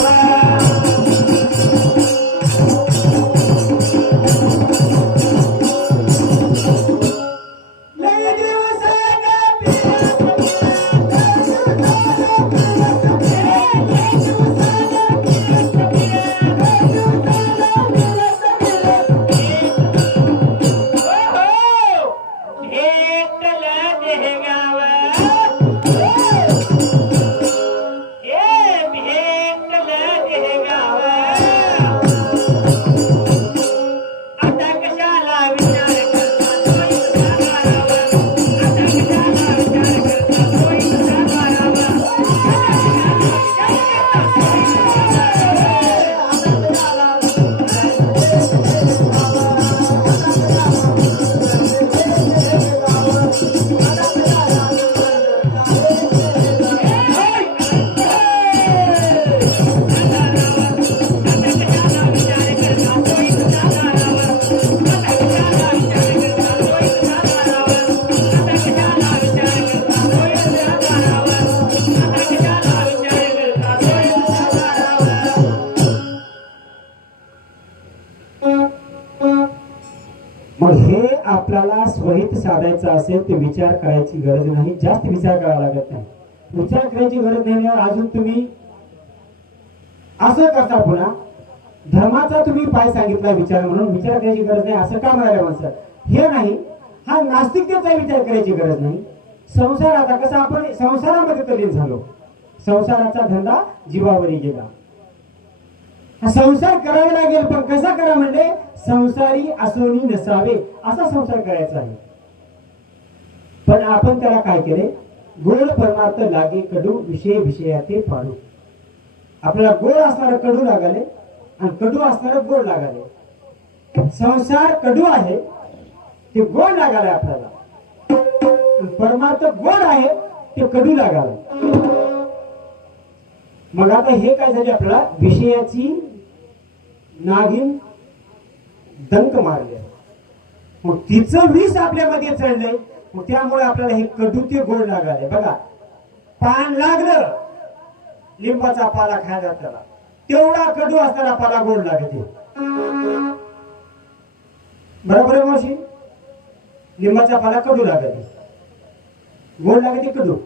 मग हे आपल्याला स्वहित साधायचं असेल तर विचार करायची गरज नाही, जास्त विचार करावा लागत नाही. विचार करायची गरज नाही, अजून तुम्ही असं करता, पुन्हा धर्माचा तुम्ही पाय सांगितला विचार म्हणून, विचार करायची गरज नाही असं का म्हणायला म्हणतात, हे नाही. हा नास्तिकतेचा विचार करायची गरज नाही. संसार, आता कसं आपण संसारामध्ये तल्लीन झालो, संसाराचा धंदा जीवावरी गेला, संसार करावा लागेल, पण कसा करा म्हणजे संसारी असोनी नसावे असा संसार करायचा आहे. पण आपण त्याला काय केले, गोड परमार्थ लागे कडू, विषय विषयाते फाडू. आपल्याला गोड असणारं कडू लागाले आणि कडू असणारं गोड लागाले. संसार कडू आहे ते गोड लागाले आपल्याला, परमार्थ गोड आहे ते कडू लागाले. मग आता हे काय झाले, आपल्याला विषयाची नागिन डंक मारले, मग तिचं विष आपल्यामध्ये चढलंय, मग त्यामुळे आपल्याला हे कडू ते गोड लागाले. बघा, पान लागलं, लिंबाचा पाला खायला त्याला, तेवढा कडू असताना पाला गोड लागते. बरोबर आहे मावशी, लिंबाचा पाला कडू लागते, गोड लागते कडू.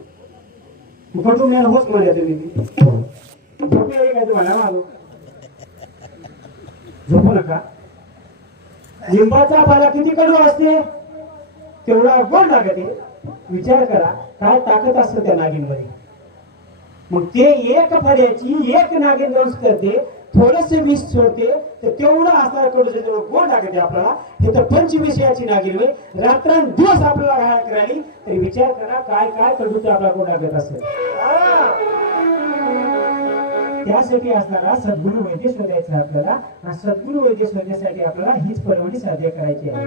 कडू मेन होच म्हणले तुम्ही, काय तुम्हाला मागू झोपू नका. लिंबाचा पाला किती कडू असते, तेवढा गोड लागते. विचार करा काय ताकद असते त्या नागिनमध्ये. मग ते एक फळ्याची एक नागिन दंश करते, थोडेसे विष सोडते, तर तेवढं असणार कडू तेवढं गोड लागते आपल्याला. हे तर पंचविषयाची नागिन होय, रात्रंदिवस आपल्याला घाण करायली. तरी विचार करा काय काय कडूचं आपला गोड लागत असेल. त्यासाठी असणारा सद्गुरू वैद्य शोधायचा आपल्याला. आणि सद्गुरू वैद्य शोधण्यासाठी आपल्याला हीच परवणी साध्य करायची आहे.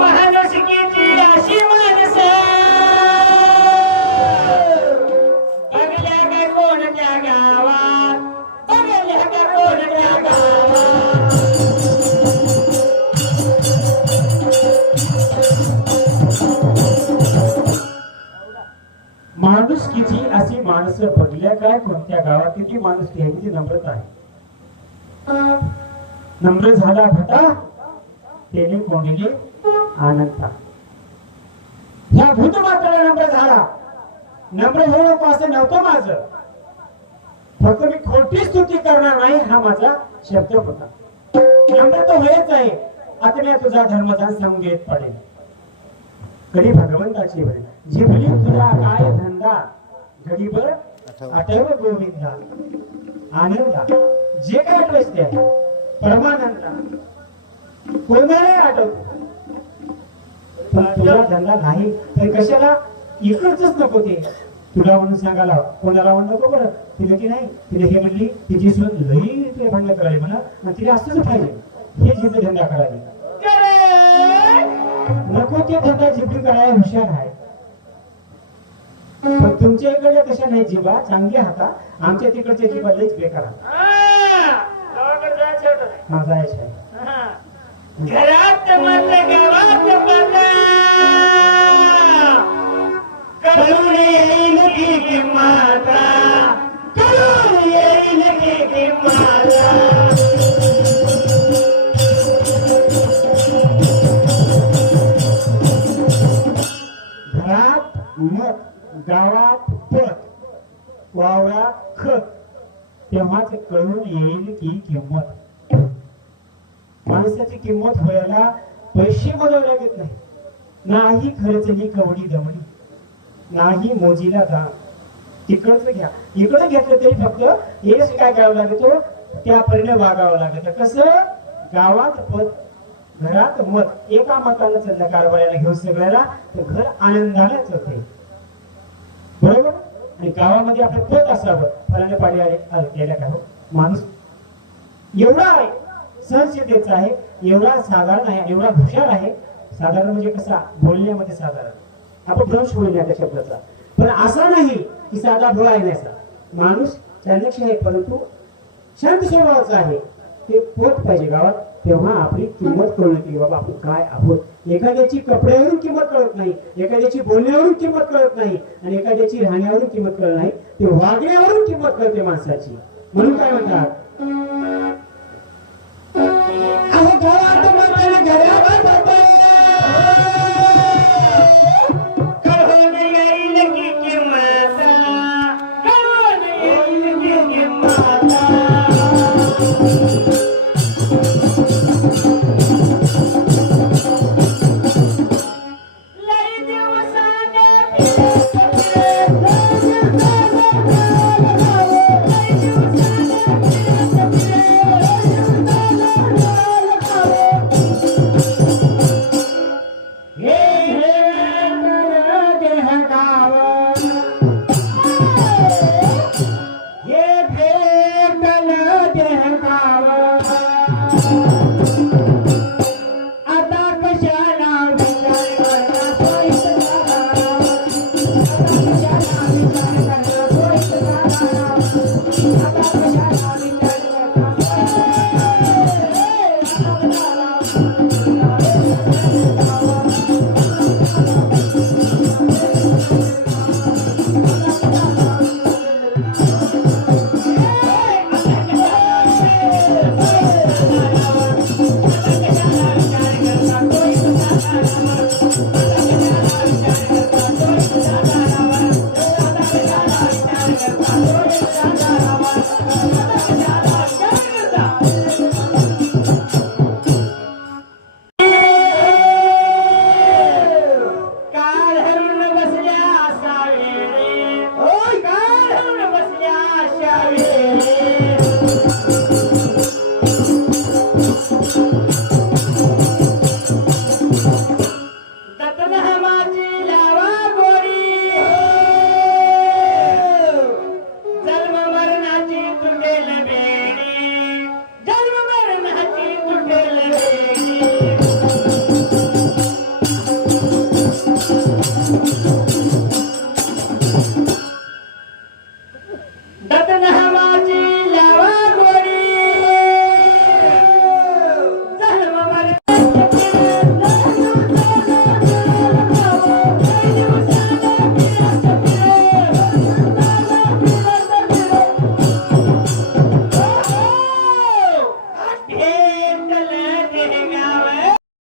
महानसिकेची अशी माणसं बघल्या का कोणत्या गावात, बघल्या का कोणत्या गावात. माणुसकीची अशी माणसं बघल्या काय कोणत्या गावात. किती माणूस किती नम्रता आहे. नम्र झाला भटा त्याने कोंडली आनंद. या भूत मात्र नम्र झाला. नम्र होऊ नको असं नव्हतं माझं. फक्त मी खोटी स्तुती करणार नाही हा माझा शब्द होता. नम्र तर होयच आहे. आता मी तुझा धर्मदान सांगून घेत पडेल. कधी भगवंताची भरी जिभली तुला काय धंदा घडीभर आठव गोविंदा. आनंदा जे काय आठवायच ते आहे. परमानंदा कोणालाही आठवतो. पण तुला धंदा नाही तर कशाला इकडचंच नको ते तुला म्हणून सांगायला. कोणाला म्हणू नको बरं. तिला की नाही तिला हे म्हणली तिची सून लई तुला भांडण करायला म्हणा. आणि तिला असंच पाहिजे हे जिथे धंदा करायला नको. ते धंदा जिभली करायला हुशार आहे. पण तुमच्या इकडे कशा नाही जिभा चांगली हाता. आमच्या तिकडच्या जिभा लईच बेकार माझा आहे. घरात मत गावात पता करून येईल की किंमत, करून येईल की किंमत. घरात मत गावात पत वावरात खत तेव्हाच कळून येईल की किंमत. माणसाची किंमत व्हायला पैसे मोजावे लागत नाही. नाही खर्चली कवडी दमडी, नाही मोजीला दाम. तिकडचं घ्या इकडं घेतलं तरी फक्त हेच काय करावं लागतो त्यापरीने वागावं लागतं. कसं गावात पत घरात मत एका मतानं चाललं कारभाराला घेऊन सगळ्याला तर घर आनंदाने चालते. बरोबर. आणि गावामध्ये आपलं पत असावं. फलाने पाणी आले गेल्या का हो माणूस एवढा आहे सहनशीलतेचा आहे, एवढा साधारण आहे, एवढा हुशार आहे. साधारण म्हणजे कसा बोलण्यामध्ये साधारण आपण भ्रंश बोलल्या त्या शब्दाचा. पण असा नाही की साधा भोळा आहे नसा. माणूस चाणक्य आहे परंतु शांत स्वभावाचा आहे. ते पोत पाहिजे गावात. तेव्हा आपली किंमत कळत की बाबा आपण काय आहोत. एखाद्याची कपड्यावरून किंमत कळत नाही, एखाद्याची बोलण्यावरून किंमत कळत नाही, आणि एखाद्याची राहण्यावरून किंमत कळत नाही. ते वागण्यावरून किंमत कळते माणसाची. म्हणून काय म्हणतात गावात